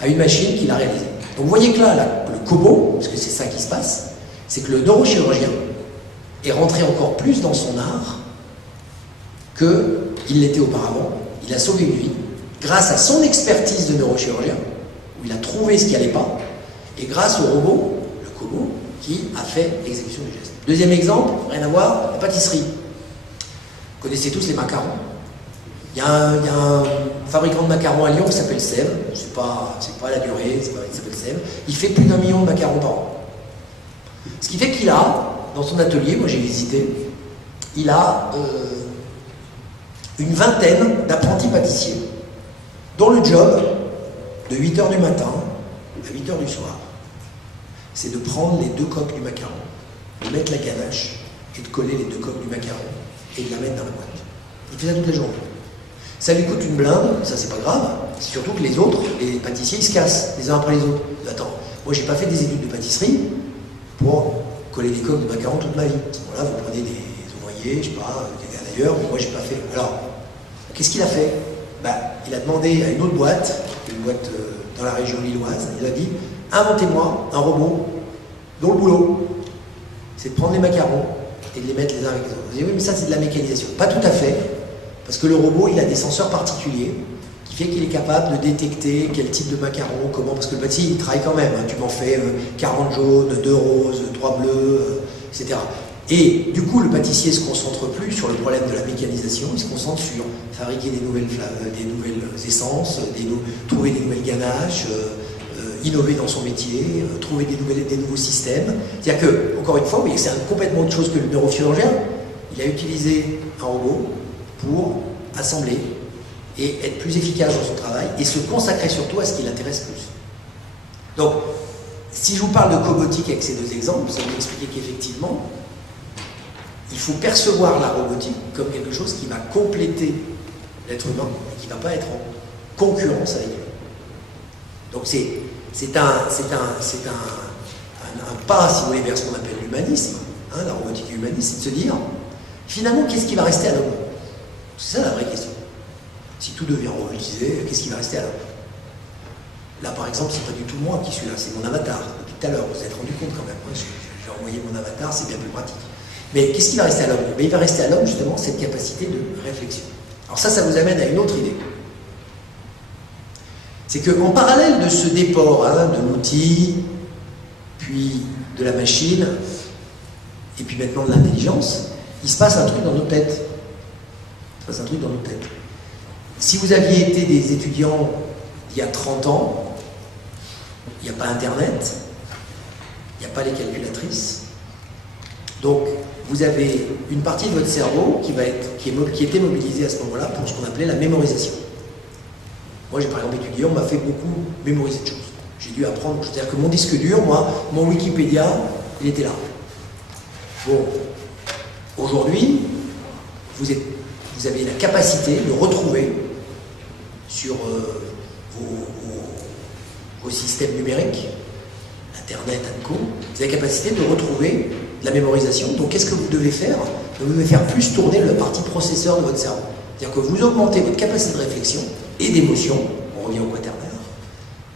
à une machine qui l'a réalisée. Donc vous voyez que là, le cobo, parce que c'est ça qui se passe, c'est que le neurochirurgien est rentré encore plus dans son art qu'il l'était auparavant. Il a sauvé une vie grâce à son expertise de neurochirurgien, où il a trouvé ce qui n'allait pas, et grâce au robot, le cobo, qui a fait l'exécution du geste. Deuxième exemple, rien à voir, la pâtisserie. Vous connaissez tous les macarons. Il y a un fabricant de macarons à Lyon qui s'appelle Sèvres, c'est pas la durée, il s'appelle Sèvres. Il fait plus d'1 million de macarons par an. Ce qui fait qu'il a, dans son atelier, moi j'ai visité, il a une vingtaine d'apprentis pâtissiers, dont le job, de 8h du matin à 8h du soir, c'est de prendre les 2 coques du macaron, de mettre la ganache et de coller les 2 coques du macaron et de la mettre dans la boîte. Il fait ça toute la journée. Ça lui coûte une blinde, ça c'est pas grave, surtout que les autres, les pâtissiers, ils se cassent les uns après les autres. Attends, moi j'ai pas fait des études de pâtisserie pour coller des coques de macarons toute ma vie. À ce moment-là, vous prenez des ouvriers, je sais pas, des gars d'ailleurs, mais moi j'ai pas fait. Alors, qu'est-ce qu'il a fait? Il a demandé à une autre boîte, dans la région lilloise, il a dit, inventez-moi un robot dont le boulot, c'est de prendre les macarons et de les mettre les uns avec les autres. Vous dites, oui, mais ça c'est de la mécanisation. Pas tout à fait. Parce que le robot, il a des senseurs particuliers qui fait qu'il est capable de détecter quel type de macaron, comment, parce que le pâtissier, il travaille quand même. Hein, tu m'en fais 40 jaunes, 2 roses, 3 bleus, etc. Et du coup, le pâtissier ne se concentre plus sur le problème de la mécanisation, il se concentre sur fabriquer des nouvelles essences, trouver des nouvelles ganaches, innover dans son métier, trouver des nouveaux systèmes. C'est-à-dire que, encore une fois, vous voyez, c'est complètement autre chose que le neurochirurgien. Il a utilisé un robot pour assembler et être plus efficace dans son travail et se consacrer surtout à ce qui l'intéresse plus. Donc, si je vous parle de cobotique avec ces 2 exemples, ça vous expliquer qu'effectivement, il faut percevoir la robotique comme quelque chose qui va compléter l'être humain et qui ne va pas être en concurrence avec lui. Donc c'est un pas, si vous voulez, vers ce qu'on appelle l'humanisme, hein, la robotique et l'humanisme, c'est de se dire, finalement, qu'est-ce qui va rester à l'homme? C'est ça la vraie question. Si tout devient robotisé, qu'est-ce qui va rester à l'homme? Là, par exemple, c'est pas du tout moi qui suis là, c'est mon avatar. Depuis tout à l'heure, vous vous êtes rendu compte quand même. J'ai envoyé mon avatar, c'est bien plus pratique. Mais qu'est-ce qui va rester à l'homme? Il va rester à l'homme, justement, cette capacité de réflexion. Alors ça vous amène à une autre idée. C'est qu'en parallèle de ce déport de l'outil, puis de la machine, et puis maintenant de l'intelligence, il se passe un truc dans nos têtes. Il se passe un truc dans nos têtes. Si vous aviez été des étudiants il y a 30 ans, il n'y a pas Internet, il n'y a pas les calculatrices. Donc, vous avez une partie de votre cerveau qui était mobilisée à ce moment-là pour ce qu'on appelait la mémorisation. Moi, j'ai par exemple étudié, on m'a fait beaucoup mémoriser de choses. J'ai dû apprendre, c'est-à-dire que mon disque dur, moi, mon Wikipédia, il était là. Bon, aujourd'hui, vous avez la capacité de retrouver sur vos systèmes numériques, Internet, &co, vous avez la capacité de retrouver de la mémorisation. Donc, qu'est-ce que vous devez faire? Vous devez faire plus tourner la partie processeur de votre cerveau. C'est-à-dire que vous augmentez votre capacité de réflexion et d'émotion, on revient au quaternaire,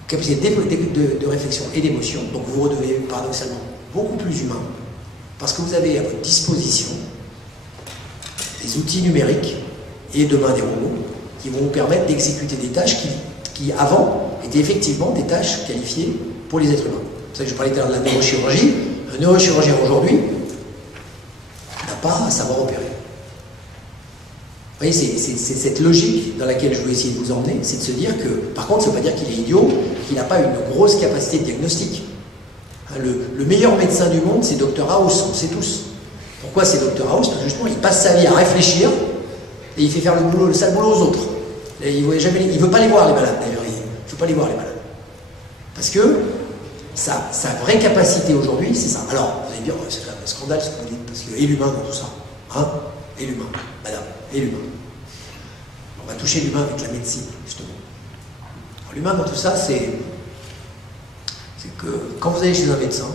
capacité de réflexion et d'émotion, donc vous redevenez paradoxalement beaucoup plus humain, parce que vous avez à votre disposition des outils numériques et demain des robots qui vont vous permettre d'exécuter des tâches qui avant étaient effectivement des tâches qualifiées pour les êtres humains. C'est ça que je parlais tout à l'heure de la neurochirurgie. Un neurochirurgien aujourd'hui n'a pas à savoir opérer. Vous voyez, c'est cette logique dans laquelle je veux essayer de vous emmener, c'est de se dire que, par contre, ça ne veut pas dire qu'il est idiot, qu'il n'a pas une grosse capacité de diagnostic. Hein, le meilleur médecin du monde, c'est Dr House, on sait tous. Pourquoi c'est Dr House? Parce que justement, il passe sa vie à réfléchir et il fait faire le sale boulot aux autres. Et il ne veut pas les voir, les malades, d'ailleurs. Il ne veut pas les voir, les malades. Parce que sa vraie capacité aujourd'hui, c'est ça. Alors, vous allez dire, c'est quand même un scandale ce que vous dites, parce que et l'humain dans tout ça. Hein? Et l'humain, madame, et l'humain. On va toucher l'humain avec la médecine, justement. L'humain dans tout ça, c'est que quand vous allez chez un médecin,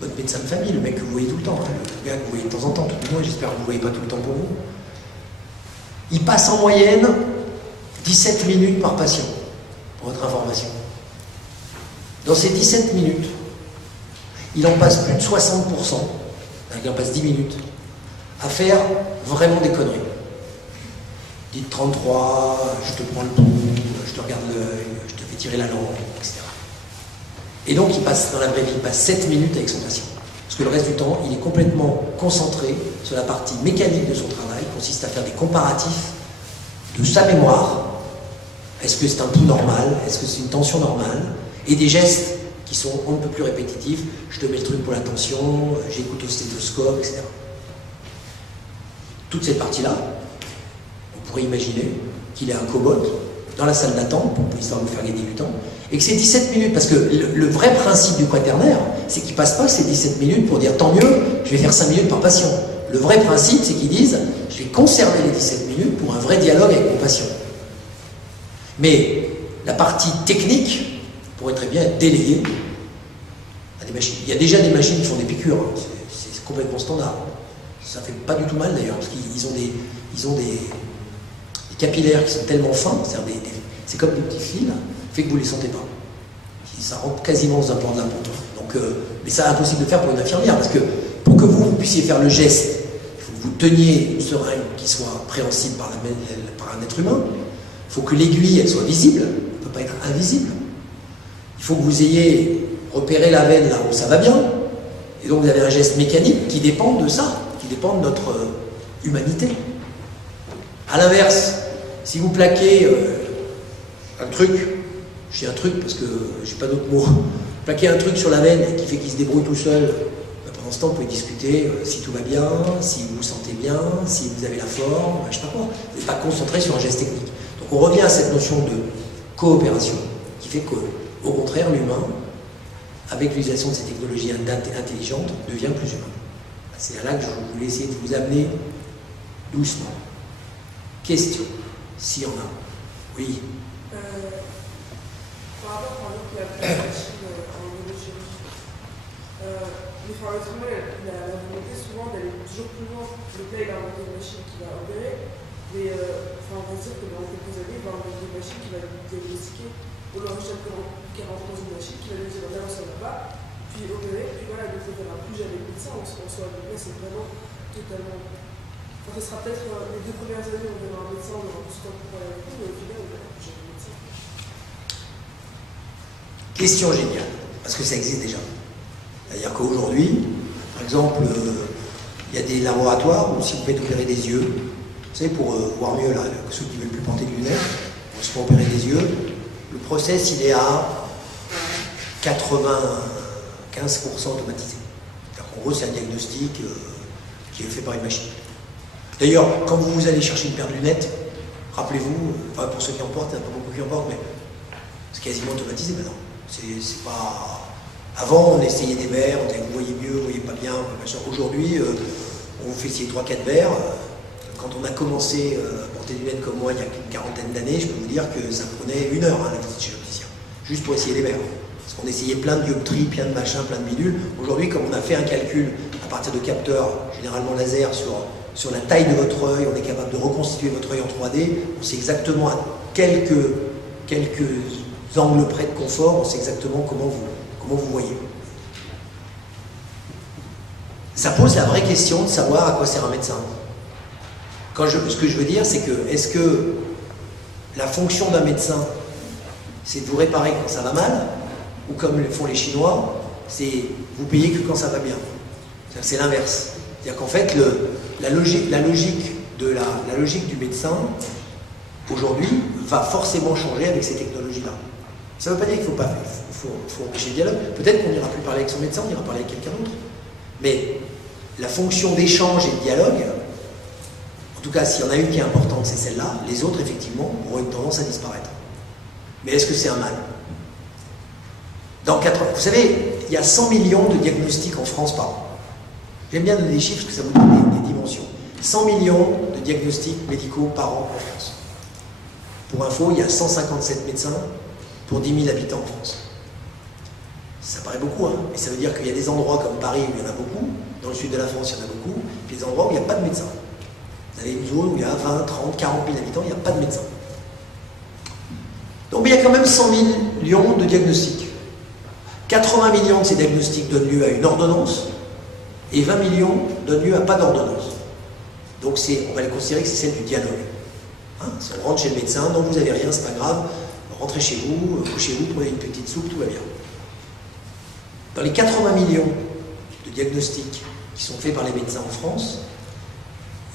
votre médecin de famille, le mec que vous voyez tout le temps, hein, le gars que vous voyez de temps en temps, tout le monde, j'espère que vous ne voyez pas tout le temps pour vous, il passe en moyenne 17 minutes par patient, pour votre information. Dans ces 17 minutes, il en passe plus de 60%, il en passe 10 minutes, à faire vraiment des conneries. Dites 33, je te prends le pouls, je te regarde l'œil, je te fais tirer la langue, etc. Et donc, il passe, dans la vraie vie, il passe 7 minutes avec son patient. Parce que le reste du temps, il est complètement concentré sur la partie mécanique de son travail, qui consiste à faire des comparatifs de sa mémoire. Est-ce que c'est un pouls normal? Est-ce que c'est une tension normale? Et des gestes qui sont un peu plus répétitifs. Je te mets le truc pour la tension, j'écoute au stéthoscope, etc. Toute cette partie-là, on pourrait imaginer qu'il est un cobote dans la salle d'attente, pour histoire de vous faire gagner du temps, et que c'est 17 minutes, parce que le vrai principe du quaternaire, c'est qu'ils ne passent pas ces 17 minutes pour dire tant mieux, je vais faire 5 minutes par patient. Le vrai principe, c'est qu'ils disent, je vais conserver les 17 minutes pour un vrai dialogue avec mon patient. Mais la partie technique pourrait très bien être déléguée à des machines. Il y a déjà des machines qui font des piqûres, hein. C'est complètement standard. Ça fait pas du tout mal d'ailleurs, parce qu'ils ont des capillaires qui sont tellement fins, c'est comme des petits fils, fait que vous ne les sentez pas. Ça rentre quasiment dans un plan de la peau. Donc, mais c'est impossible de faire pour une infirmière, parce que pour que vous puissiez faire le geste, il faut que vous teniez une seringue qui soit préhensible par un être humain, il faut que l'aiguille elle soit visible, elle ne peut pas être invisible. Il faut que vous ayez repéré la veine là où ça va bien, et donc vous avez un geste mécanique qui dépend de ça, qui dépend de notre humanité. A l'inverse, si vous plaquez un truc, je dis un truc parce que j'ai pas d'autre mot, plaquer un truc sur la veine qui fait qu'il se débrouille tout seul, pendant ce temps vous pouvez discuter si tout va bien, si vous vous sentez bien, si vous avez la forme, je sais pas quoi. Vous n'êtes pas concentré sur un geste technique. Donc on revient à cette notion de coopération qui fait qu'au contraire l'humain, avec l'utilisation de ces technologies intelligentes, devient plus humain. C'est là que je voulais essayer de vous amener doucement. Question, s'il y en a. Oui. Par rapport, par exemple, à la machine en neurochirurgie, l'être humain a la volonté souvent d'aller toujours plus loin. Le gars, il a inventé une machine qui va opérer, mais on va dire que dans quelques années, il va inventer une machine qui va lui diagnostiquer. On l'enregistre qui rentre dans une machine qui va lui dire là, ça ne va pas, puis opérer, puis voilà, donc il ne verra plus jamais le médecin en soi. Donc là, c'est vraiment totalement. Enfin, ce sera peut-être les 2 premières années, on verra un médecin, on aura plus de temps pour parler avec lui, mais au final, on verra plus jamais le médecin. Question géniale, parce que ça existe déjà. C'est-à-dire qu'aujourd'hui, par exemple, il y a des laboratoires où si vous faites opérer des yeux, vous savez, pour voir mieux, là, ceux qui ne veulent plus porter de lunettes, on se fait opérer des yeux, le process, il est à 95% automatisé. C'est-à-dire En gros, c'est un diagnostic qui est fait par une machine. D'ailleurs, quand vous allez chercher une paire de lunettes, rappelez-vous, enfin pour ceux qui en portent, il n'y en a pas beaucoup qui en portent, mais c'est quasiment automatisé maintenant. C'est pas... Avant, on essayait des verres, on disait vous voyez mieux, vous voyez pas bien, machin. Aujourd'hui, on vous fait essayer 3-4 verres. Quand on a commencé à porter des lunettes comme moi il y a une quarantaine d'années, je peux vous dire que ça prenait 1 heure la visite chez l'opticien, juste pour essayer les verres. Parce qu'on essayait plein de dioptries, plein de machins, plein de bidules. Aujourd'hui, comme on a fait un calcul à partir de capteurs, généralement laser, sur la taille de votre œil, on est capable de reconstituer votre œil en 3D, on sait exactement à quelques angles près de confort, on sait exactement comment vous voyez. Ça pose la vraie question de savoir à quoi sert un médecin. Ce que je veux dire, c'est que, est-ce que la fonction d'un médecin, c'est de vous réparer quand ça va mal, ou comme le font les Chinois, c'est vous payer que quand ça va bien. C'est l'inverse. C'est-à-dire qu'en fait, la logique du médecin, aujourd'hui, va forcément changer avec ces technologies-là. Ça ne veut pas dire qu'il faut empêcher le dialogue. Peut-être qu'on n'ira plus parler avec son médecin, on ira parler avec quelqu'un d'autre. Mais la fonction d'échange et de dialogue, en tout cas, s'il y en a une qui est importante, c'est celle-là. Les autres, effectivement, auront une tendance à disparaître. Mais est-ce que c'est un mal? Vous savez, il y a 100 millions de diagnostics en France par an. J'aime bien donner des chiffres parce que ça vous donne des dimensions. 100 millions de diagnostics médicaux par an en France. Pour info, il y a 157 médecins pour 10 000 habitants en France. Ça paraît beaucoup, hein, mais ça veut dire qu'il y a des endroits comme Paris où il y en a beaucoup, dans le sud de la France il y en a beaucoup, puis des endroits où il n'y a pas de médecins. Vous avez une zone où il y a 20, 30, 40 000 habitants, il n'y a pas de médecins. Donc il y a quand même 100 millions de diagnostics. 80 millions de ces diagnostics donnent lieu à une ordonnance, et 20 millions donnent lieu à pas d'ordonnance. Donc on va les considérer que c'est celle du dialogue. Hein, si on rentre chez le médecin, non vous n'avez rien, c'est pas grave, rentrez chez vous, couchez-vous, prenez une petite soupe, tout va bien. Dans les 80 millions de diagnostics qui sont faits par les médecins en France,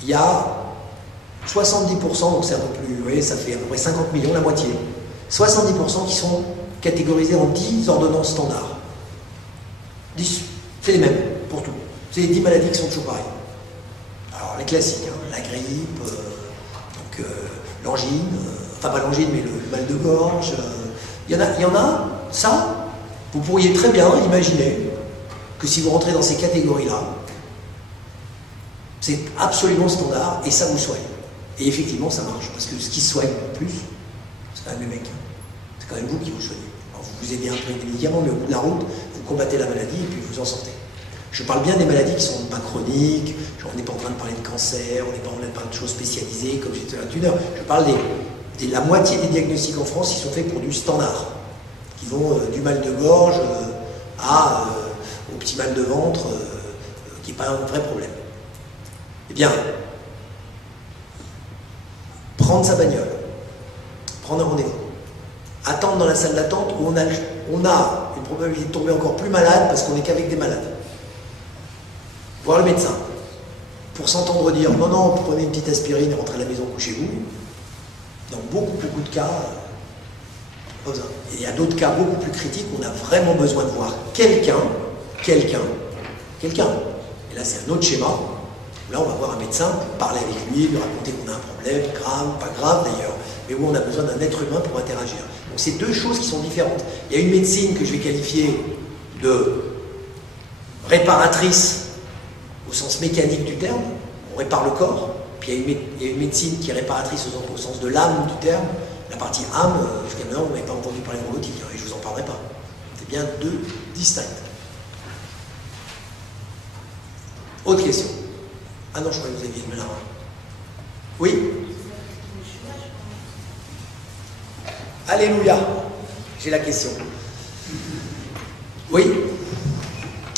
il y a 70%, donc c'est un peu plus, vous voyez, ça fait à peu près 50 millions, la moitié. 70% qui sont catégorisés en 10 ordonnances standards. 10, c'est les mêmes pour tout. C'est les 10 maladies qui sont toujours pareilles. Alors les classiques, hein, la grippe, l'angine, enfin pas l'angine mais le mal de gorge, il y en a, ça, vous pourriez très bien imaginer que si vous rentrez dans ces catégories-là, c'est absolument standard et ça vous soigne. Et effectivement ça marche, parce que ce qui soigne le plus, c'est quand même les mecs. C'est quand même vous qui vous soignez. Alors vous vous aidez un peu avec des médicaments, mais au bout de la route, vous combattez la maladie et puis vous en sortez. Je parle bien des maladies qui ne sont pas chroniques, on n'est pas en train de parler de cancer, on n'est pas en train de parler de choses spécialisées comme j'étais là d'une heure. Je parle de la moitié des diagnostics en France qui sont faits pour du standard, qui vont du mal de gorge au petit mal de ventre, qui n'est pas un vrai problème. Eh bien, prendre sa bagnole, prendre un rendez-vous, attendre dans la salle d'attente où on a une probabilité de tomber encore plus malade parce qu'on n'est qu'avec des malades. Voir le médecin, pour s'entendre dire non, non, prenez une petite aspirine et rentrez à la maison, couchez-vous. Dans beaucoup de cas, pas besoin. Et il y a d'autres cas beaucoup plus critiques où on a vraiment besoin de voir quelqu'un. Et là, c'est un autre schéma. Là, on va voir un médecin pour parler avec lui, lui raconter qu'on a un problème, grave, pas grave d'ailleurs, mais où on a besoin d'un être humain pour interagir. Donc, c'est deux choses qui sont différentes. Il y a une médecine que je vais qualifier de réparatrice au sens mécanique du terme, on répare le corps, puis il y a une médecine qui est réparatrice au sens de l'âme du terme. La partie âme, jusqu'à maintenant, vous n'avez pas entendu parler de robotique, hein, et je ne vous en parlerai pas. C'est bien deux distinctes. Autre question. Ah non, je crois que vous aviez une main là. Oui? Alléluia. J'ai la question. Oui?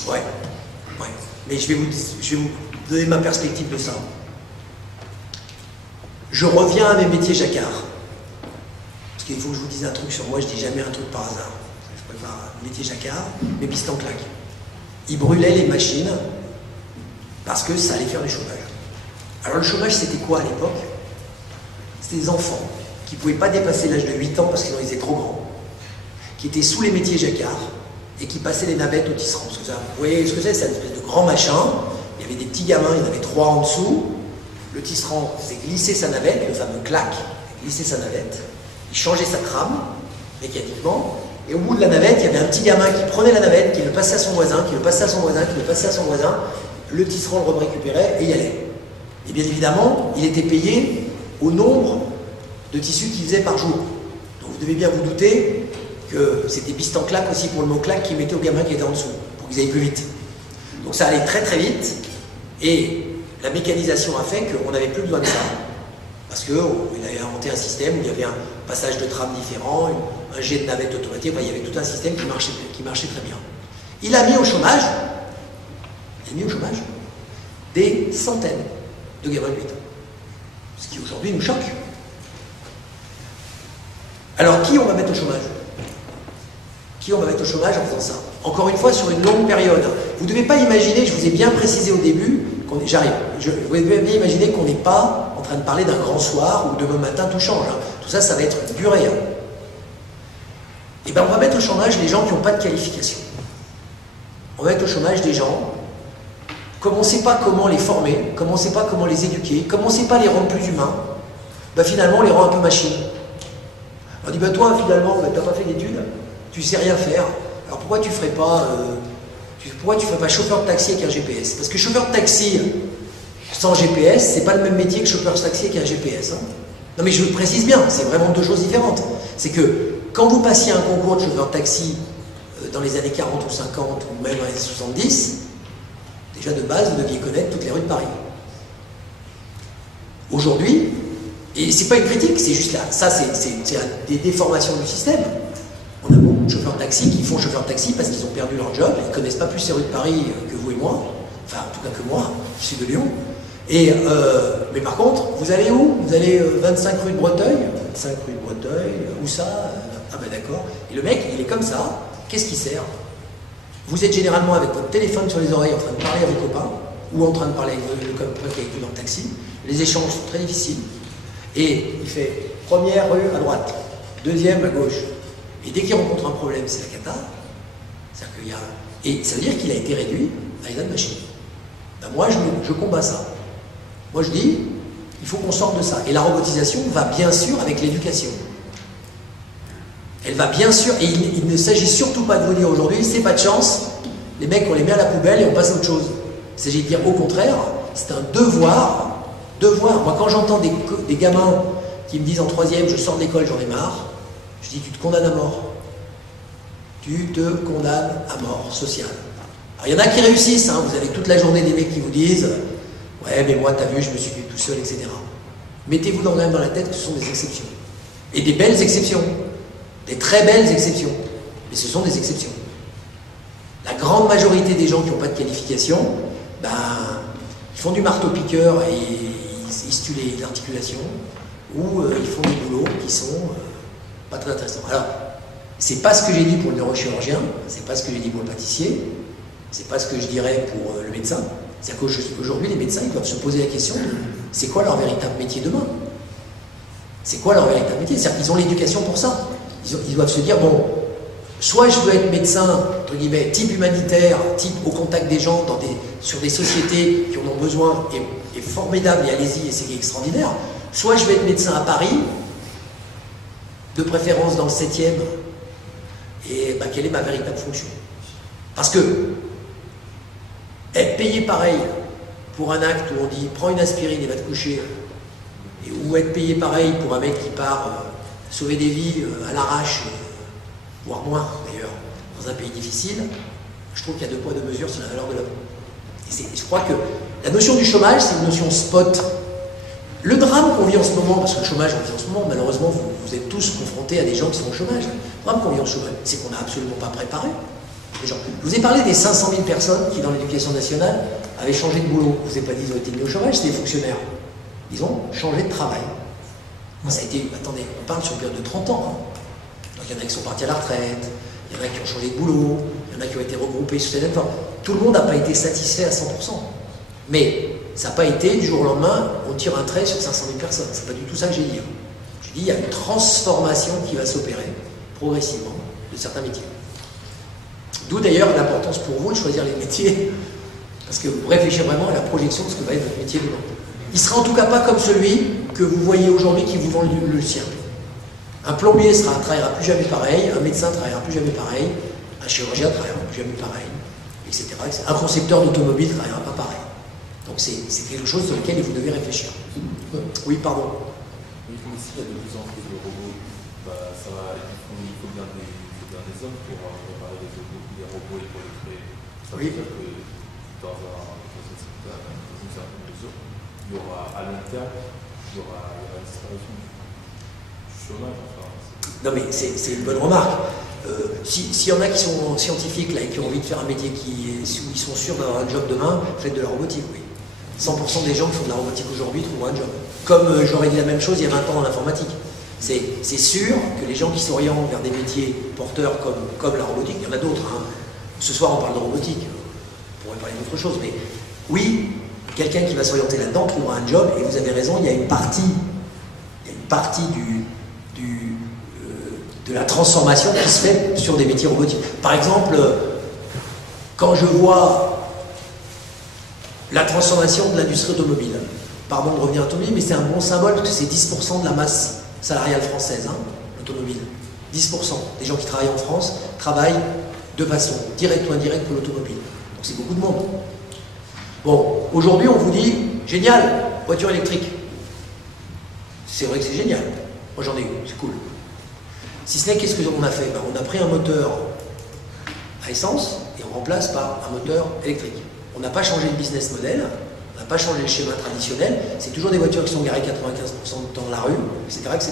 Ouais. Mais je vais vous donner ma perspective de ça. Je reviens à mes métiers jacquard. Parce qu'il faut que je vous dise un truc sur moi, je dis jamais un truc par hasard. Je prépare un métier jacquard, mes pistes en claque. Ils brûlaient les machines parce que ça allait faire du chômage. Alors le chômage, c'était quoi à l'époque? C'était des enfants qui ne pouvaient pas dépasser l'âge de 8 ans parce qu'ils étaient trop grands, qui étaient sous les métiers jacquard et qui passaient les navettes au tisserand. Vous voyez ce que c'est? C'est une espèce de grand machin, il y avait des petits gamins, il y en avait 3 en dessous, le tisserand s'est glissé sa navette, le fameux clac, glissé sa navette, il changeait sa trame, mécaniquement, et au bout de la navette, il y avait un petit gamin qui prenait la navette, qui le passait à son voisin, qui le passait à son voisin, qui le passait à son voisin, le tisserand le récupérait et y allait. Et bien évidemment, il était payé au nombre de tissus qu'il faisait par jour. Donc vous devez bien vous douter que c'était piste en claque aussi pour le mot claque qu'il mettait au gamin qui était en dessous, pour qu'ils aillent plus vite. Donc ça allait très très vite, et la mécanisation a fait qu'on n'avait plus besoin de ça. Parce qu'il avait inventé un système où il y avait un passage de trame différent, un jet de navette automatique, enfin, il y avait tout un système qui marchait très bien. Il a mis au chômage, des centaines de gamins de 8 ans. Ce qui aujourd'hui nous choque. Alors qui on va mettre au chômage? Qui on va mettre au chômage en faisant ça? Encore une fois, sur une longue période. Vous ne devez pas imaginer, je vous ai bien précisé au début, vous devez bien imaginer qu'on n'est pas en train de parler d'un grand soir où demain matin tout change. Tout ça, ça va être une durée. Et bien on va mettre au chômage les gens qui n'ont pas de qualification. On va mettre au chômage des gens, comme on ne sait pas comment les former, comme on ne sait pas comment les éduquer, comme on ne sait pas les rendre plus humains, ben finalement on les rend un peu machines. On dit, ben toi finalement, tu n'as pas fait d'études, tu ne sais rien faire, alors pourquoi tu ne ferais pas chauffeur de taxi avec un GPS? Parce que chauffeur de taxi sans GPS, c'est pas le même métier que chauffeur de taxi avec un GPS. Non mais je le précise bien, c'est vraiment 2 choses différentes. C'est que quand vous passiez un concours de chauffeur de taxi dans les années 40 ou 50 ou même dans les années 70, déjà de base vous deviez connaître toutes les rues de Paris. Aujourd'hui, et c'est pas une critique, c'est juste là, ça c'est des déformations du système. On a beaucoup de chauffeurs de taxi qui font chauffeur de taxi parce qu'ils ont perdu leur job, ils ne connaissent pas plus ces rues de Paris que vous et moi, enfin en tout cas que moi, qui suis de Lyon. Et, mais par contre, vous allez où? Vous allez 25 rue de Breteuil? 25 rue de Breteuil, où ça? Ah ben d'accord. Et le mec, il est comme ça, qu'est-ce qui sert? Vous êtes généralement avec votre téléphone sur les oreilles en train de parler à vos copains, ou en train de parler avec le copain qui est avec vous dans le taxi. Les échanges sont très difficiles. Et il fait première rue à droite, deuxième à gauche. Et dès qu'il rencontre un problème, c'est la cata. C'est-à-dire qu'il y a... Et ça veut dire qu'il a été réduit à une machine. Ben moi, je combats ça. Moi, je dis, il faut qu'on sorte de ça. Et la robotisation va bien sûr avec l'éducation. Elle va bien sûr... Et il ne s'agit surtout pas de vous dire aujourd'hui, c'est pas de chance, les mecs, on les met à la poubelle et on passe à autre chose. Il s'agit de dire, au contraire, c'est un devoir. Moi, quand j'entends des gamins qui me disent en 3e, je sors de l'école, j'en ai marre, je dis, tu te condamnes à mort. Tu te condamnes à mort sociale. Alors, il y en a qui réussissent, vous avez toute la journée des mecs qui vous disent, ouais, mais moi, t'as vu, je me suis mis tout seul, etc. Mettez-vous quand même dans la tête que ce sont des exceptions. Et des belles exceptions. Des très belles exceptions. Mais ce sont des exceptions. La grande majorité des gens qui n'ont pas de qualification, ben, ils font du marteau-piqueur et ils se tuent l'articulation, ou ils font des boulots qui sont pas très intéressants. Alors, c'est pas ce que j'ai dit pour le neurochirurgien, c'est pas ce que j'ai dit pour le pâtissier, c'est pas ce que je dirais pour le médecin. C'est-à-dire qu'aujourd'hui, les médecins, ils doivent se poser la question de c'est quoi leur véritable métier demain? C'est quoi leur véritable métier? C'est-à-dire qu'ils ont l'éducation pour ça. Ils doivent se dire, bon, soit je veux être médecin, entre guillemets, type humanitaire, type au contact des gens, sur des sociétés qui en ont besoin, et formidable, et allez-y, et c'est extraordinaire. Soit je vais être médecin à Paris, de préférence dans le 7e, et ben, quelle est ma véritable fonction? Parce que être payé pareil pour un acte où on dit prends une aspirine et va te coucher, ou être payé pareil pour un mec qui part sauver des vies à l'arrache, voire moins d'ailleurs, dans un pays difficile, je trouve qu'il y a 2 poids 2 mesures sur la valeur de l'homme. Et je crois que la notion du chômage, c'est une notion spot. Le drame qu'on vit en ce moment, parce que le chômage qu'on vit en ce moment, malheureusement, vous êtes tous confrontés à des gens qui sont au chômage. Le drame qu'on vit en chômage, c'est qu'on n'a absolument pas préparé les gens. Je vous ai parlé des 500 000 personnes qui, dans l'éducation nationale, avaient changé de boulot. Je ne vous ai pas dit qu'ils ont été mis au chômage, c'est des fonctionnaires. Ils ont changé de travail. Ça a été, attendez, on parle sur une période de 30 ans. Donc il y en a qui sont partis à la retraite, il y en a qui ont changé de boulot, il y en a qui ont été regroupés sur ces plateformes. Tout le monde n'a pas été satisfait à 100%. Mais ça n'a pas été du jour au lendemain, on tire un trait sur 500 000 personnes. C'est pas du tout ça que j'ai dit. J'ai dit, il y a une transformation qui va s'opérer progressivement de certains métiers. D'où d'ailleurs l'importance pour vous de choisir les métiers Parce que vous réfléchissez vraiment à la projection de ce que va être votre métier demain. Il sera en tout cas pas comme celui que vous voyez aujourd'hui qui vous vend le sien. Un plombier ne travaillera plus jamais pareil, un médecin ne travaillera plus jamais pareil, un chirurgien ne travaillera plus jamais pareil, etc. Un concepteur d'automobile ne travaillera pas pareil. Donc c'est quelque chose sur lequel vous devez réfléchir. Oui, pardon. Oui, mais s'il y a de plus en plus de robots, bah, ça va, il faut bien des hommes pour préparer des robots et pour les créer. Ça veut dire que dans une certaine mesure, il y aura à long terme, il y aura une disparition du chômage. Enfin, non mais c'est une bonne remarque. S'il y en a qui sont scientifiques là, et qui ont envie de faire un métier où ils sont sûrs d'avoir un job demain, faites de la robotique, oui. 100% des gens qui font de la robotique aujourd'hui trouveront un job. Comme j'aurais dit la même chose il y a 20 ans dans l'informatique. C'est sûr que les gens qui s'orientent vers des métiers porteurs comme la robotique, il y en a d'autres. Hein. Ce soir on parle de robotique, on pourrait parler d'autre chose, mais oui, quelqu'un qui va s'orienter là-dedans trouvera un job, et vous avez raison, il y a une partie de la transformation qui se fait sur des métiers robotiques. Par exemple, quand je vois la transformation de l'industrie automobile, pardon de revenir à l'automobile, mais c'est un bon symbole parce que c'est 10% de la masse salariale française, hein, l'automobile. 10% des gens qui travaillent en France travaillent de façon directe ou indirecte pour l'automobile. Donc c'est beaucoup de monde. Bon, aujourd'hui on vous dit, génial, voiture électrique. C'est vrai que c'est génial. Moi j'en ai eu, c'est cool. Si ce n'est, qu'est-ce qu'on a fait? Ben, on a pris un moteur à essence et on remplace par un moteur électrique. On n'a pas changé le business model, on n'a pas changé le schéma traditionnel, c'est toujours des voitures qui sont garées 95% du temps dans la rue, etc., etc.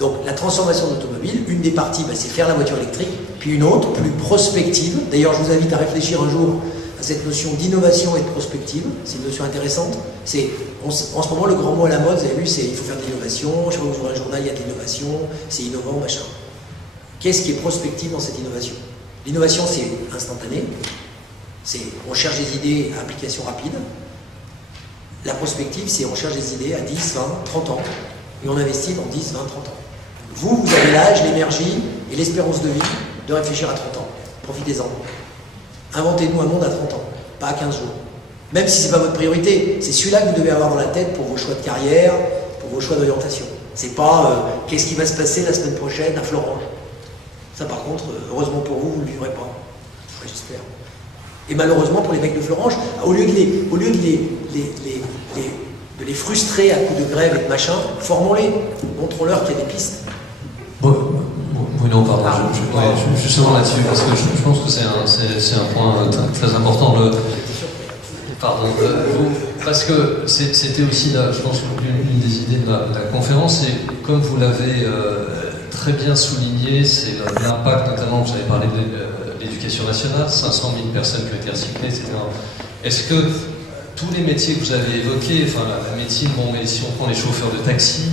Donc la transformation de l'automobile, une des parties, ben, c'est faire la voiture électrique, puis une autre, plus prospective. D'ailleurs, je vous invite à réfléchir un jour à cette notion d'innovation et de prospective, c'est une notion intéressante. En ce moment, le grand mot à la mode, vous avez vu, c'est il faut faire de l'innovation, je sais pas, vous ouvrez un journal, il y a de l'innovation, c'est innovant, machin. Qu'est-ce qui est prospectif dans cette innovation? L'innovation, c'est instantané, on cherche des idées à application rapide. La prospective, c'est on cherche des idées à 10, 20, 30 ans, et on investit dans 10, 20, 30 ans. Vous avez l'âge, l'énergie et l'espérance de vie de réfléchir à 30 ans. Profitez-en. Inventez-nous un monde à 30 ans, pas à 15 jours. Même si ce n'est pas votre priorité, c'est celui-là que vous devez avoir dans la tête pour vos choix de carrière, pour vos choix d'orientation. C'est pas qu'est-ce qui va se passer la semaine prochaine à Florange. Ça par contre, heureusement pour vous, vous ne le vivrez pas. Ouais, j'espère. Et malheureusement pour les mecs de Florange, au lieu de les frustrer à coups de grève et de machin, formons-les, montrons-leur qu'il y a des pistes. Non, pardon, justement là-dessus, parce que je pense que c'est un point très important. Parce que c'était aussi, là, je pense, une des idées de la conférence, et comme vous l'avez très bien souligné, c'est l'impact, notamment, vous avez parlé de l'éducation nationale, 500 000 personnes qui ont été recyclées, etc. Est-ce que tous les métiers que vous avez évoqués, enfin la médecine, bon, mais si on prend les chauffeurs de taxi,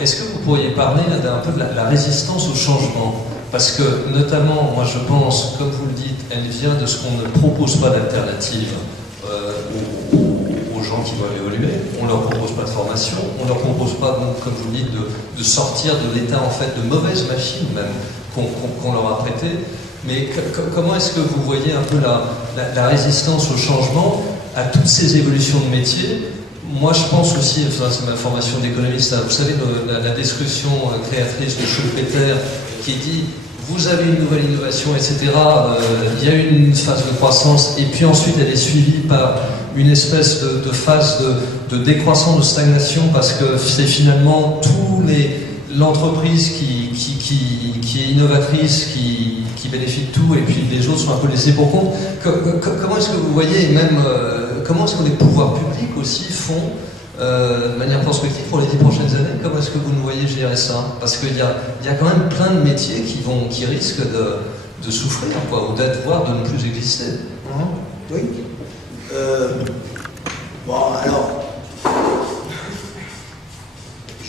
est-ce que vous pourriez parler un peu de la résistance au changement? Parce que, notamment, moi je pense, comme vous le dites, elle vient de ce qu'on ne propose pas d'alternative aux gens qui doivent évoluer. On ne leur propose pas de formation, on ne leur propose pas, donc, comme vous le dites, de sortir de l'état en fait de mauvaise machine même qu'on leur a prêté. Mais comment est-ce que vous voyez un peu la résistance au changement, à toutes ces évolutions de métiers? Moi, je pense aussi, c'est ma formation d'économiste, vous savez, la description créatrice de Schumpeter qui dit « vous avez une nouvelle innovation, etc. Il y a une phase de croissance, et puis ensuite elle est suivie par une espèce de phase de décroissance, de stagnation, parce que c'est finalement l'entreprise qui est innovatrice, qui bénéficie de tout, et puis les autres sont un peu laissés pour compte. Comment est-ce que vous voyez, même comment est-ce que les pouvoirs publics aussi font de manière prospective pour les 10 prochaines années? Comment est-ce que vous nous voyez gérer ça? Parce qu'il y a quand même plein de métiers qui risquent de souffrir, quoi, ou voire de ne plus exister. Oui. Bon, alors,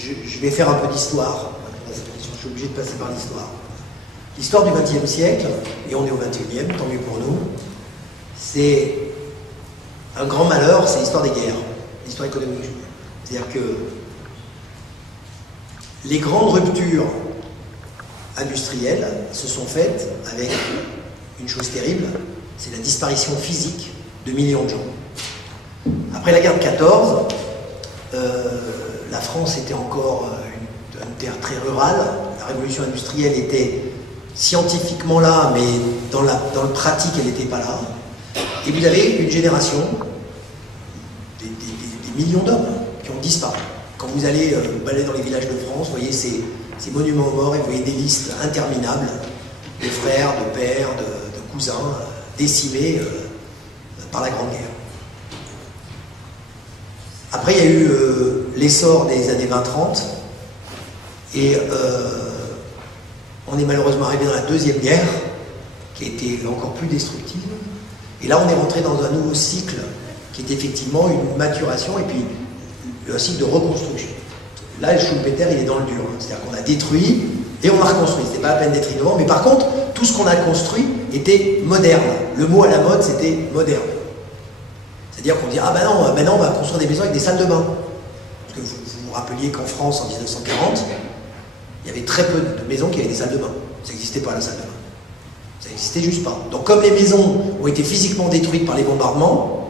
je vais faire un peu d'histoire. Je suis obligé de passer par l'histoire. L'histoire du XXe siècle, et on est au XXIe, tant mieux pour nous, c'est un grand malheur, c'est l'histoire des guerres, l'histoire économique. C'est-à-dire que les grandes ruptures industrielles se sont faites avec une chose terrible, c'est la disparition physique de millions de gens. Après la guerre de 14, la France était encore une terre très rurale. La révolution industrielle était scientifiquement là, mais dans le pratique, elle n'était pas là. Et vous avez une génération, des millions d'hommes qui ont disparu. Quand vous allez balader dans les villages de France, vous voyez ces monuments aux morts et vous voyez des listes interminables de frères, de pères, de cousins décimés par la Grande Guerre. Après, il y a eu l'essor des années 20-30 et on est malheureusement arrivé dans la Deuxième Guerre qui a été encore plus destructive. Et là, on est rentré dans un nouveau cycle qui est effectivement une maturation et puis un cycle de reconstruction. Là, le Schumpeter, il est dans le dur. C'est-à-dire qu'on a détruit et on a reconstruit. C'était pas à peine d'être innovant, mais par contre, tout ce qu'on a construit était moderne. Le mot à la mode, c'était moderne. C'est-à-dire qu'on dit, ah ben non, maintenant on va construire des maisons avec des salles de bain. Parce que vous vous rappeliez qu'en France, en 1940, il y avait très peu de maisons qui avaient des salles de bain. Ça n'existait pas, la salle de bain. Ça n'existait juste pas. Donc comme les maisons ont été physiquement détruites par les bombardements,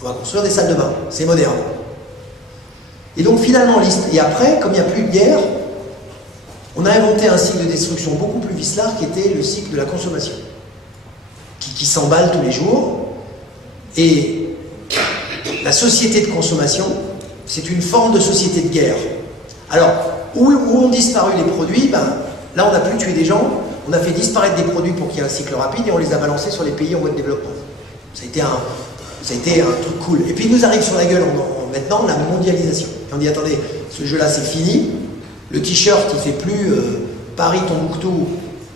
on va construire des salles de bain. C'est moderne. Et donc finalement, et après, comme il n'y a plus de guerre, on a inventé un cycle de destruction beaucoup plus vicelard qui était le cycle de la consommation, qui s'emballe tous les jours. Et la société de consommation, c'est une forme de société de guerre. Alors, où ont disparu les produits, là on n'a plus tué des gens, on a fait disparaître des produits pour qu'il y ait un cycle rapide et on les a balancés sur les pays en voie de développement. Ça a été un truc cool. Et puis il nous arrive sur la gueule maintenant la mondialisation. Et on dit attendez, ce jeu-là c'est fini, le t-shirt il fait plus Paris-Tombouctou,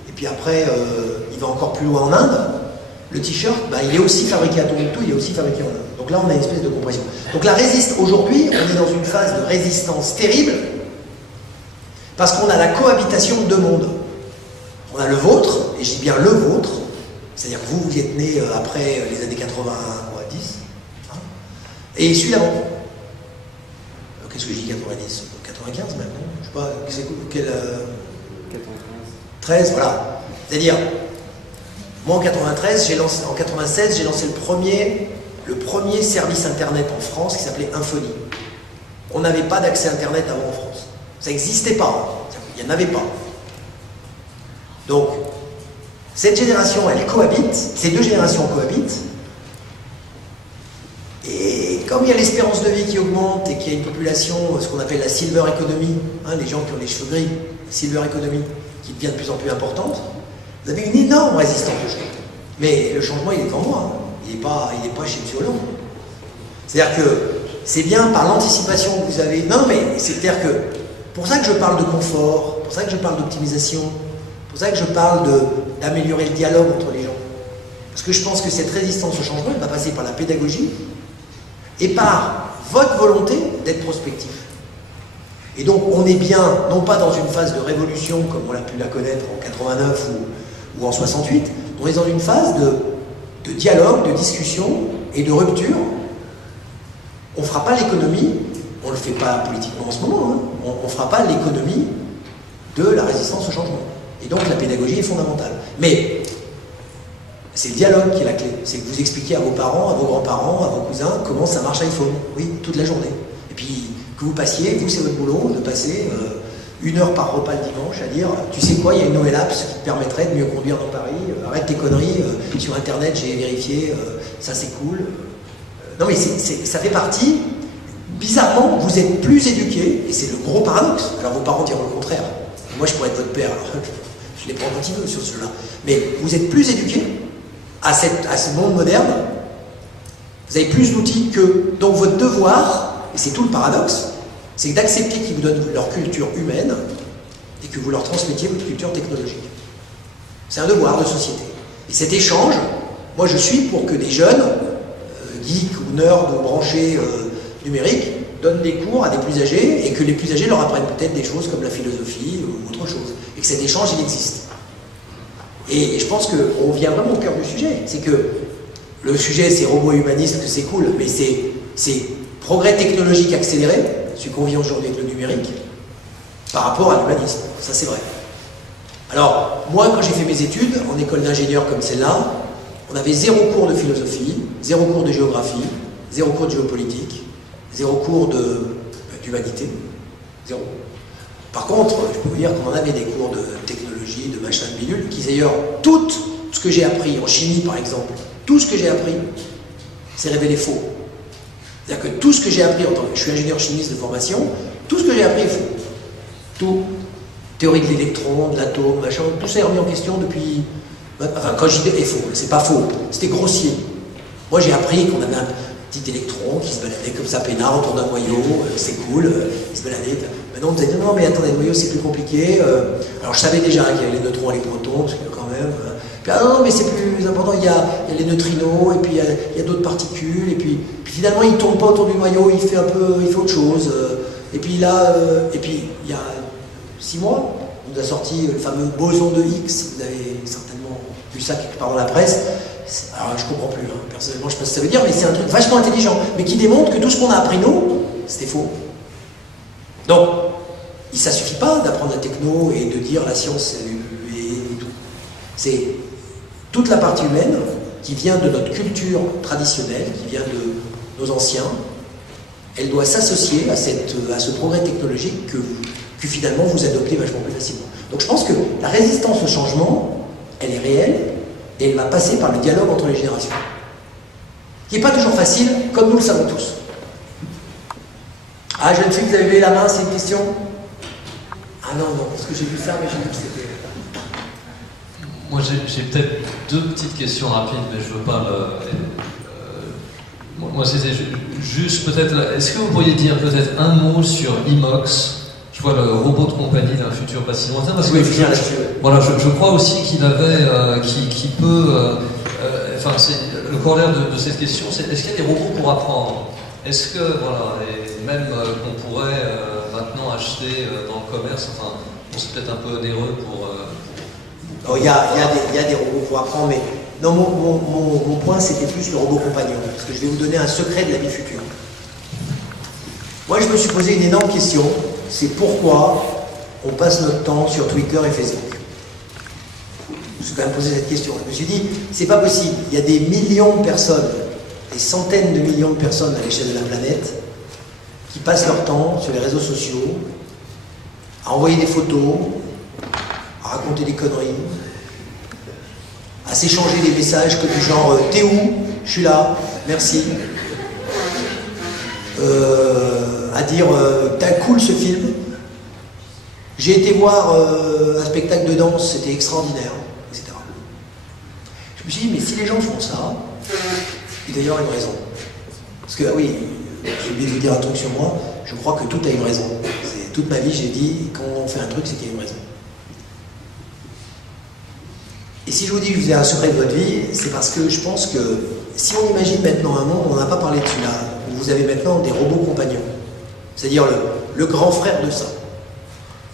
et puis après il va encore plus loin en Inde. Le t-shirt, il est aussi fabriqué à Tombouctou, il est aussi fabriqué en Inde. Donc là on a une espèce de compression. Donc aujourd'hui on est dans une phase de résistance terrible, parce qu'on a la cohabitation de deux mondes. On a le vôtre, et je dis bien le vôtre, c'est-à-dire que vous êtes né après les années 80, 10, hein, et celui d'avant. Qu'est-ce que je dis 90 95 maintenant, je sais pas, quel 95. 13, voilà. C'est-à-dire, moi en 96, j'ai lancé le premier service internet en France qui s'appelait Infony. On n'avait pas d'accès internet avant en France. Ça n'existait pas. Il n'y en avait pas. Donc, cette génération, elle cohabite, ces deux générations cohabitent, et comme il y a l'espérance de vie qui augmente et qu'il y a une population, ce qu'on appelle la silver economy, les gens qui ont les cheveux gris, la silver economy, qui devient de plus en plus importante, vous avez une énorme résistance au changement. Mais le changement, il est devant moi, il n'est pas chez M. Hollande. C'est-à-dire que c'est bien par l'anticipation que vous avez... Non, mais c'est-à-dire que, pour ça que je parle de confort, pour ça que je parle d'optimisation, pour ça que je parle d'améliorer le dialogue entre les gens. Parce que je pense que cette résistance au changement, elle va passer par la pédagogie et par votre volonté d'être prospectif. Et donc, on est bien, non pas dans une phase de révolution, comme on a pu la connaître en 89 ou en 68, on est dans une phase de dialogue, de discussion et de rupture. On ne fera pas l'économie, on ne le fait pas politiquement en ce moment, on ne fera pas l'économie de la résistance au changement. Et donc la pédagogie est fondamentale. Mais c'est le dialogue qui est la clé. C'est que vous expliquez à vos parents, à vos grands-parents, à vos cousins comment ça marche iPhone. Oui, toute la journée. Et puis que vous passiez, vous c'est votre boulot, de passer 1 heure par repas le dimanche à dire tu sais quoi, il y a une nouvelle app qui te permettrait de mieux conduire dans Paris, arrête tes conneries, sur internet j'ai vérifié, ça c'est cool. Non mais ça fait partie. Bizarrement, vous êtes plus éduqués, et c'est le gros paradoxe. Alors vos parents diront le contraire. Moi je pourrais être votre père, alors je les prends un petit peu sur cela. Mais vous êtes plus éduqués à ce monde moderne, vous avez plus d'outils que... Donc votre devoir, et c'est tout le paradoxe, c'est d'accepter qu'ils vous donnent leur culture humaine et que vous leur transmettiez votre culture technologique. C'est un devoir de société. Et cet échange, moi je suis pour que des jeunes, geeks ou nerds ou branchés numériques, donnent des cours à des plus âgés et que les plus âgés leur apprennent peut-être des choses comme la philosophie ou autre chose. Et que cet échange, il existe. Et je pense qu'on vient vraiment au cœur du sujet. C'est que le sujet, c'est robots humanistes, que c'est cool, mais c'est progrès technologique accéléré, celui qu'on vit aujourd'hui avec le numérique, par rapport à l'humanisme. Ça, c'est vrai. Alors, moi, quand j'ai fait mes études, en école d'ingénieur comme celle-là, On avait 0 cours de philosophie, 0 cours de géographie, 0 cours de géopolitique, 0 cours d'humanité, 0. Par contre, je peux vous dire qu'on avait des cours de technologie, de machin de bidule, qui d'ailleurs, tout ce que j'ai appris, en chimie par exemple, tout ce que j'ai appris, s'est révélé faux. C'est-à-dire que tout ce que j'ai appris en tant que... Je suis ingénieur chimiste de formation, tout ce que j'ai appris est faux. Tout. Théorie de l'électron, de l'atome, machin, tout ça est remis en question depuis... Enfin, quand je dis est faux, c'est pas faux, c'était grossier. Moi j'ai appris qu'on avait un petit électron qui se baladait comme ça, peinard, autour d'un noyau, c'est cool, il se baladait. Maintenant on me disait non, mais attendez, le noyau c'est plus compliqué. Alors je savais déjà qu'il y avait les neutrons et les protons, parce que quand même. Puis ah non, mais c'est plus important, il y a les neutrinos, et puis il y a d'autres particules, et puis finalement il ne tourne pas autour du noyau, il fait autre chose. Et puis là, et puis il y a 6 mois, on nous a sorti le fameux boson de Higgs, vous avez certainement vu ça quelque part dans la presse. Alors je comprends plus, hein. Personnellement je sais pas ce que ça veut dire, mais c'est un truc vachement intelligent, mais qui démontre que tout ce qu'on a appris nous, c'était faux. Donc, ça suffit pas d'apprendre la techno et de dire la science et tout. C'est toute la partie humaine qui vient de notre culture traditionnelle, qui vient de nos anciens, elle doit s'associer à ce progrès technologique que finalement vous adoptez vachement plus facilement. Donc je pense que la résistance au changement, elle est réelle, et elle va passer par le dialogue entre les générations. Qui n'est pas toujours facile, comme nous le savons tous. Ah, jeune fille, vous avez levé la main, c'est une question? Ah non, parce que j'ai vu ça, mais j'ai vu que c'était... Moi, j'ai peut-être 2 petites questions rapides, mais je ne veux pas moi, c'était juste peut-être... Est-ce que vous pourriez dire peut-être un mot sur Imox? Je vois le robot de compagnie d'un futur pas si lointain, parce que voilà, je crois aussi qu'il avait, qui peut, enfin, le corollaire de cette question, c'est est-ce qu'il y a des robots pour apprendre? Est-ce que, voilà, et même qu'on pourrait maintenant acheter dans le commerce, enfin, c'est peut-être un peu onéreux pour... Il y a des robots pour apprendre, mais non, mon point, c'était plus le robot compagnon, parce que je vais vous donner un secret de la vie future. Moi, je me suis posé une énorme question. C'est pourquoi on passe notre temps sur Twitter et Facebook. Je me suis quand même posé cette question. Je me suis dit, c'est pas possible. Il y a des millions de personnes, des centaines de millions de personnes à l'échelle de la planète qui passent leur temps sur les réseaux sociaux à envoyer des photos, à raconter des conneries, à s'échanger des messages que du genre « T'es où? Je suis là, merci ». À dire t'as cool ce film, j'ai été voir un spectacle de danse, c'était extraordinaire, etc. Je me suis dit, mais si les gens font ça, il doit y avoir une raison. Parce que, ah oui, j'ai oublié de vous dire un truc sur moi, je crois que tout a une raison. Toute ma vie, j'ai dit, quand on fait un truc, c'est qu'il y a une raison. Et si je vous dis que vous avez un secret de votre vie, c'est parce que je pense que si on imagine maintenant un monde, on n'a pas parlé dessus là, où vous avez maintenant des robots compagnons. C'est-à-dire le grand frère de ça.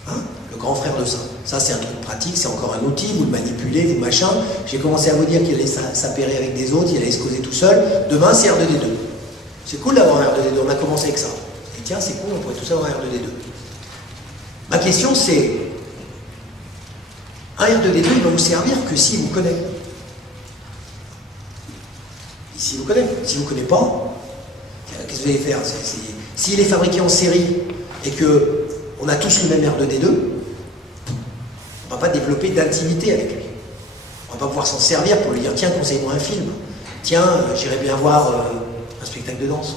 Hein, le grand frère de ça. Ça, c'est un truc pratique, c'est encore un outil, vous le manipulez, vous machin. J'ai commencé à vous dire qu'il allait s'appairer avec des autres, il allait se causer tout seul. Demain, c'est R2D2. C'est cool d'avoir un R2D2, on a commencé avec ça. Et tiens, c'est cool, on pourrait tous avoir un R2D2. Ma question, c'est... Un R2D2, il va vous servir que s'il vous connaît. S'il vous connaît. S'il ne vous connaît pas, qu'est-ce que vous allez faire? S'il est fabriqué en série et qu'on a tous le même R2D2, on ne va pas développer d'intimité avec lui. On ne va pas pouvoir s'en servir pour lui dire tiens, conseille-moi un film. Tiens, j'irais bien voir un spectacle de danse.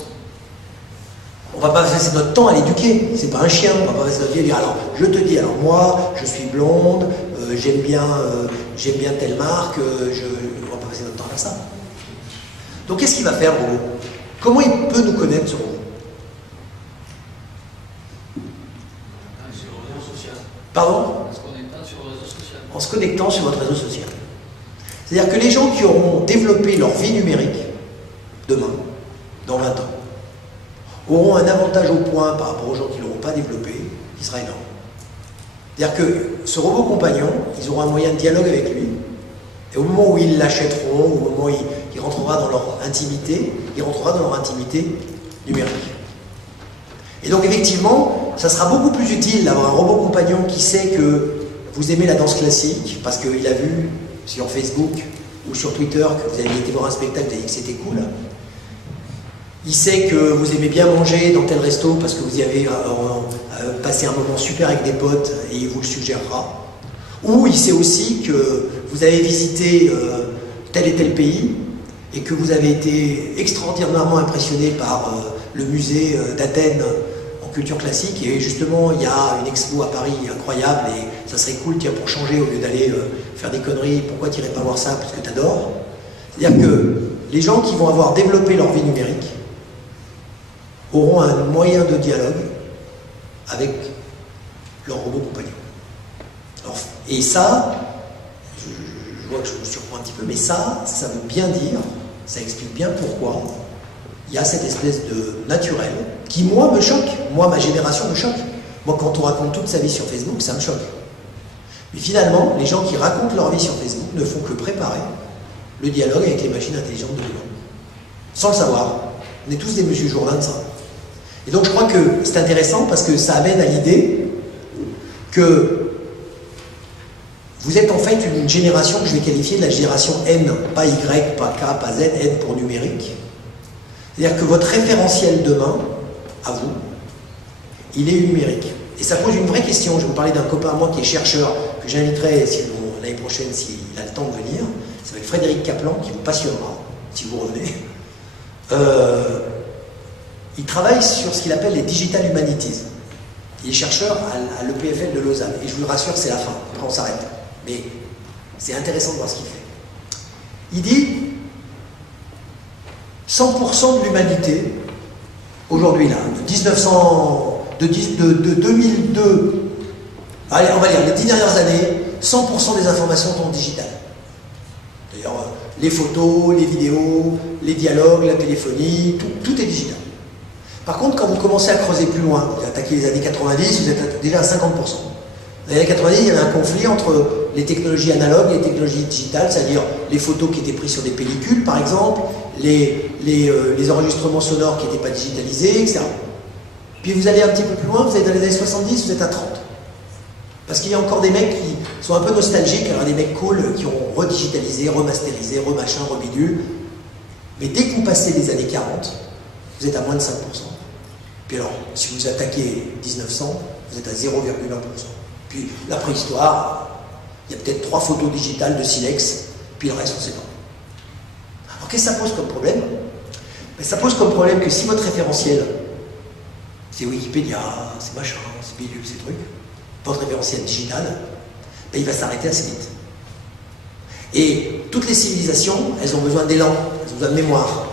On ne va pas passer notre temps à l'éduquer. C'est pas un chien. On ne va pas passer notre vie à dire alors, je te dis, alors moi, je suis blonde, j'aime bien telle marque, on ne va pas passer notre temps à faire ça. Donc qu'est-ce qu'il va faire, le robot? Comment il peut nous connaître, ce robot? Pardon? En se connectant sur votre réseau social. C'est-à-dire que les gens qui auront développé leur vie numérique, demain, dans 20 ans, auront un avantage au point par rapport aux gens qui ne l'auront pas développé, qui sera énorme. C'est-à-dire que ce robot compagnon, ils auront un moyen de dialogue avec lui, et au moment où ils l'achèteront, au moment où il rentrera dans leur intimité, il rentrera dans leur intimité numérique. Et donc effectivement, ça sera beaucoup plus utile d'avoir un robot compagnon qui sait que vous aimez la danse classique, parce qu'il a vu sur Facebook ou sur Twitter que vous avez été voir un spectacle, vous avez dit que c'était cool. Il sait que vous aimez bien manger dans tel resto parce que vous y avez passé un moment super avec des potes et il vous le suggérera. Ou il sait aussi que vous avez visité tel et tel pays et que vous avez été extraordinairement impressionné par le musée d'Athènes en culture classique. Et justement, il y a une expo à Paris incroyable et ça serait cool, tiens, pour changer, au lieu d'aller faire des conneries, pourquoi tu n'irais pas voir ça parce que tu adores? C'est-à-dire que les gens qui vont avoir développé leur vie numérique auront un moyen de dialogue avec leur robot compagnon. Alors, et ça, je vois que je me surprends un petit peu, mais ça veut bien dire, ça explique bien pourquoi il y a cette espèce de naturel qui, moi, me choque. Moi, ma génération me choque. Moi, quand on raconte toute sa vie sur Facebook, ça me choque. Mais finalement, les gens qui racontent leur vie sur Facebook ne font que préparer le dialogue avec les machines intelligentes de demain. Sans le savoir. On est tous des monsieur Jourdain de ça. Et donc je crois que c'est intéressant parce que ça amène à l'idée que vous êtes en fait une génération que je vais qualifier de la génération N, pas Y, pas K, pas Z, N pour numérique. C'est-à-dire que votre référentiel demain, à vous, il est numérique. Et ça pose une vraie question. Je vais vous parler d'un copain à moi qui est chercheur, que j'inviterai l'année prochaine s'il a le temps de venir. Ça s'appelle Frédéric Kaplan, qui vous passionnera, si vous revenez. Il travaille sur ce qu'il appelle les Digital Humanities. Il est chercheur à l'EPFL de Lausanne. Et je vous le rassure, c'est la fin. Après, on s'arrête. Mais c'est intéressant de voir ce qu'il fait. Il dit 100% de l'humanité, aujourd'hui, là, de 2002, allez, on va dire les 10 dernières années, 100% des informations sont digitales. D'ailleurs, les photos, les vidéos, les dialogues, la téléphonie, tout est digital. Par contre, quand vous commencez à creuser plus loin, vous attaquez les années 90, vous êtes déjà à 50%. Dans les années 90, il y avait un conflit entre les technologies analogues et les technologies digitales, c'est-à-dire les photos qui étaient prises sur des pellicules, par exemple, les enregistrements sonores qui n'étaient pas digitalisés, etc. Puis vous allez un petit peu plus loin, vous êtes dans les années 70, vous êtes à 30. Parce qu'il y a encore des mecs qui sont un peu nostalgiques, alors des mecs cool qui ont redigitalisé, remasterisé, remachin, rebidule. Mais dès que vous passez les années 40, vous êtes à moins de 5%. Puis alors, si vous attaquez 1900, vous êtes à 0,1%. Puis la préhistoire, il y a peut-être 3 photos digitales de silex, puis le reste, on ne sait pas. Alors qu'est-ce que ça pose comme problème? Ça pose comme problème que si votre référentiel, c'est Wikipédia, c'est machin, c'est bidule, c'est truc, votre référentiel digital, il va s'arrêter assez vite. Et toutes les civilisations, elles ont besoin d'élan, elles ont besoin de mémoire.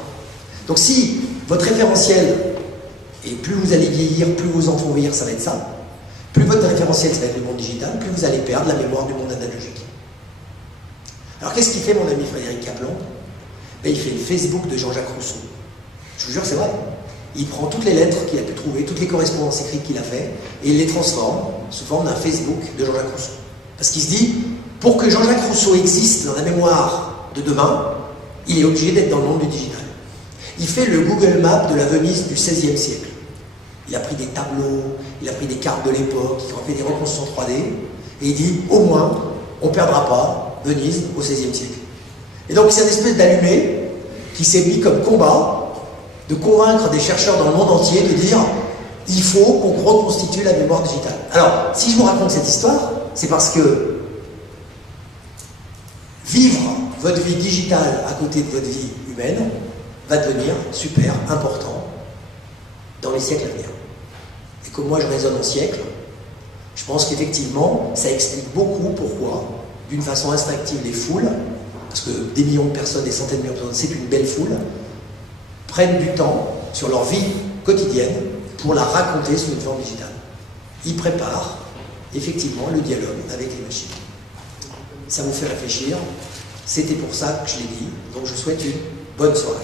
Donc si votre référentiel, et plus vous allez vieillir, plus vos enfants vont vieillir, ça va être ça, plus votre référentiel, ça va être le monde digital, plus vous allez perdre la mémoire du monde analogique. Alors qu'est-ce qu'il fait mon ami Frédéric Kaplan? Il fait le Facebook de Jean-Jacques Rousseau. Je vous jure, c'est vrai. Il prend toutes les lettres qu'il a pu trouver, toutes les correspondances écrites qu'il a fait, et il les transforme sous forme d'un Facebook de Jean-Jacques Rousseau. Parce qu'il se dit, pour que Jean-Jacques Rousseau existe dans la mémoire de demain, il est obligé d'être dans le monde du digital. Il fait le Google Maps de la Venise du XVIe siècle. Il a pris des tableaux, il a pris des cartes de l'époque, il a fait des reconstructions 3D, et il dit, au moins, on ne perdra pas Venise au XVIe siècle. Et donc c'est une espèce d'allumé qui s'est mis comme combat de convaincre des chercheurs dans le monde entier de dire il faut qu'on reconstitue la mémoire digitale. Alors, si je vous raconte cette histoire, c'est parce que vivre votre vie digitale à côté de votre vie humaine va devenir super important dans les siècles à venir. Et comme moi je raisonne en siècle, je pense qu'effectivement, ça explique beaucoup pourquoi, d'une façon instinctive, les foules, parce que des millions de personnes, des centaines de millions de personnes, c'est une belle foule, prennent du temps sur leur vie quotidienne pour la raconter sous une forme digitale. Ils préparent effectivement le dialogue avec les machines. Ça vous fait réfléchir. C'était pour ça que je l'ai dit. Donc je souhaite une bonne soirée.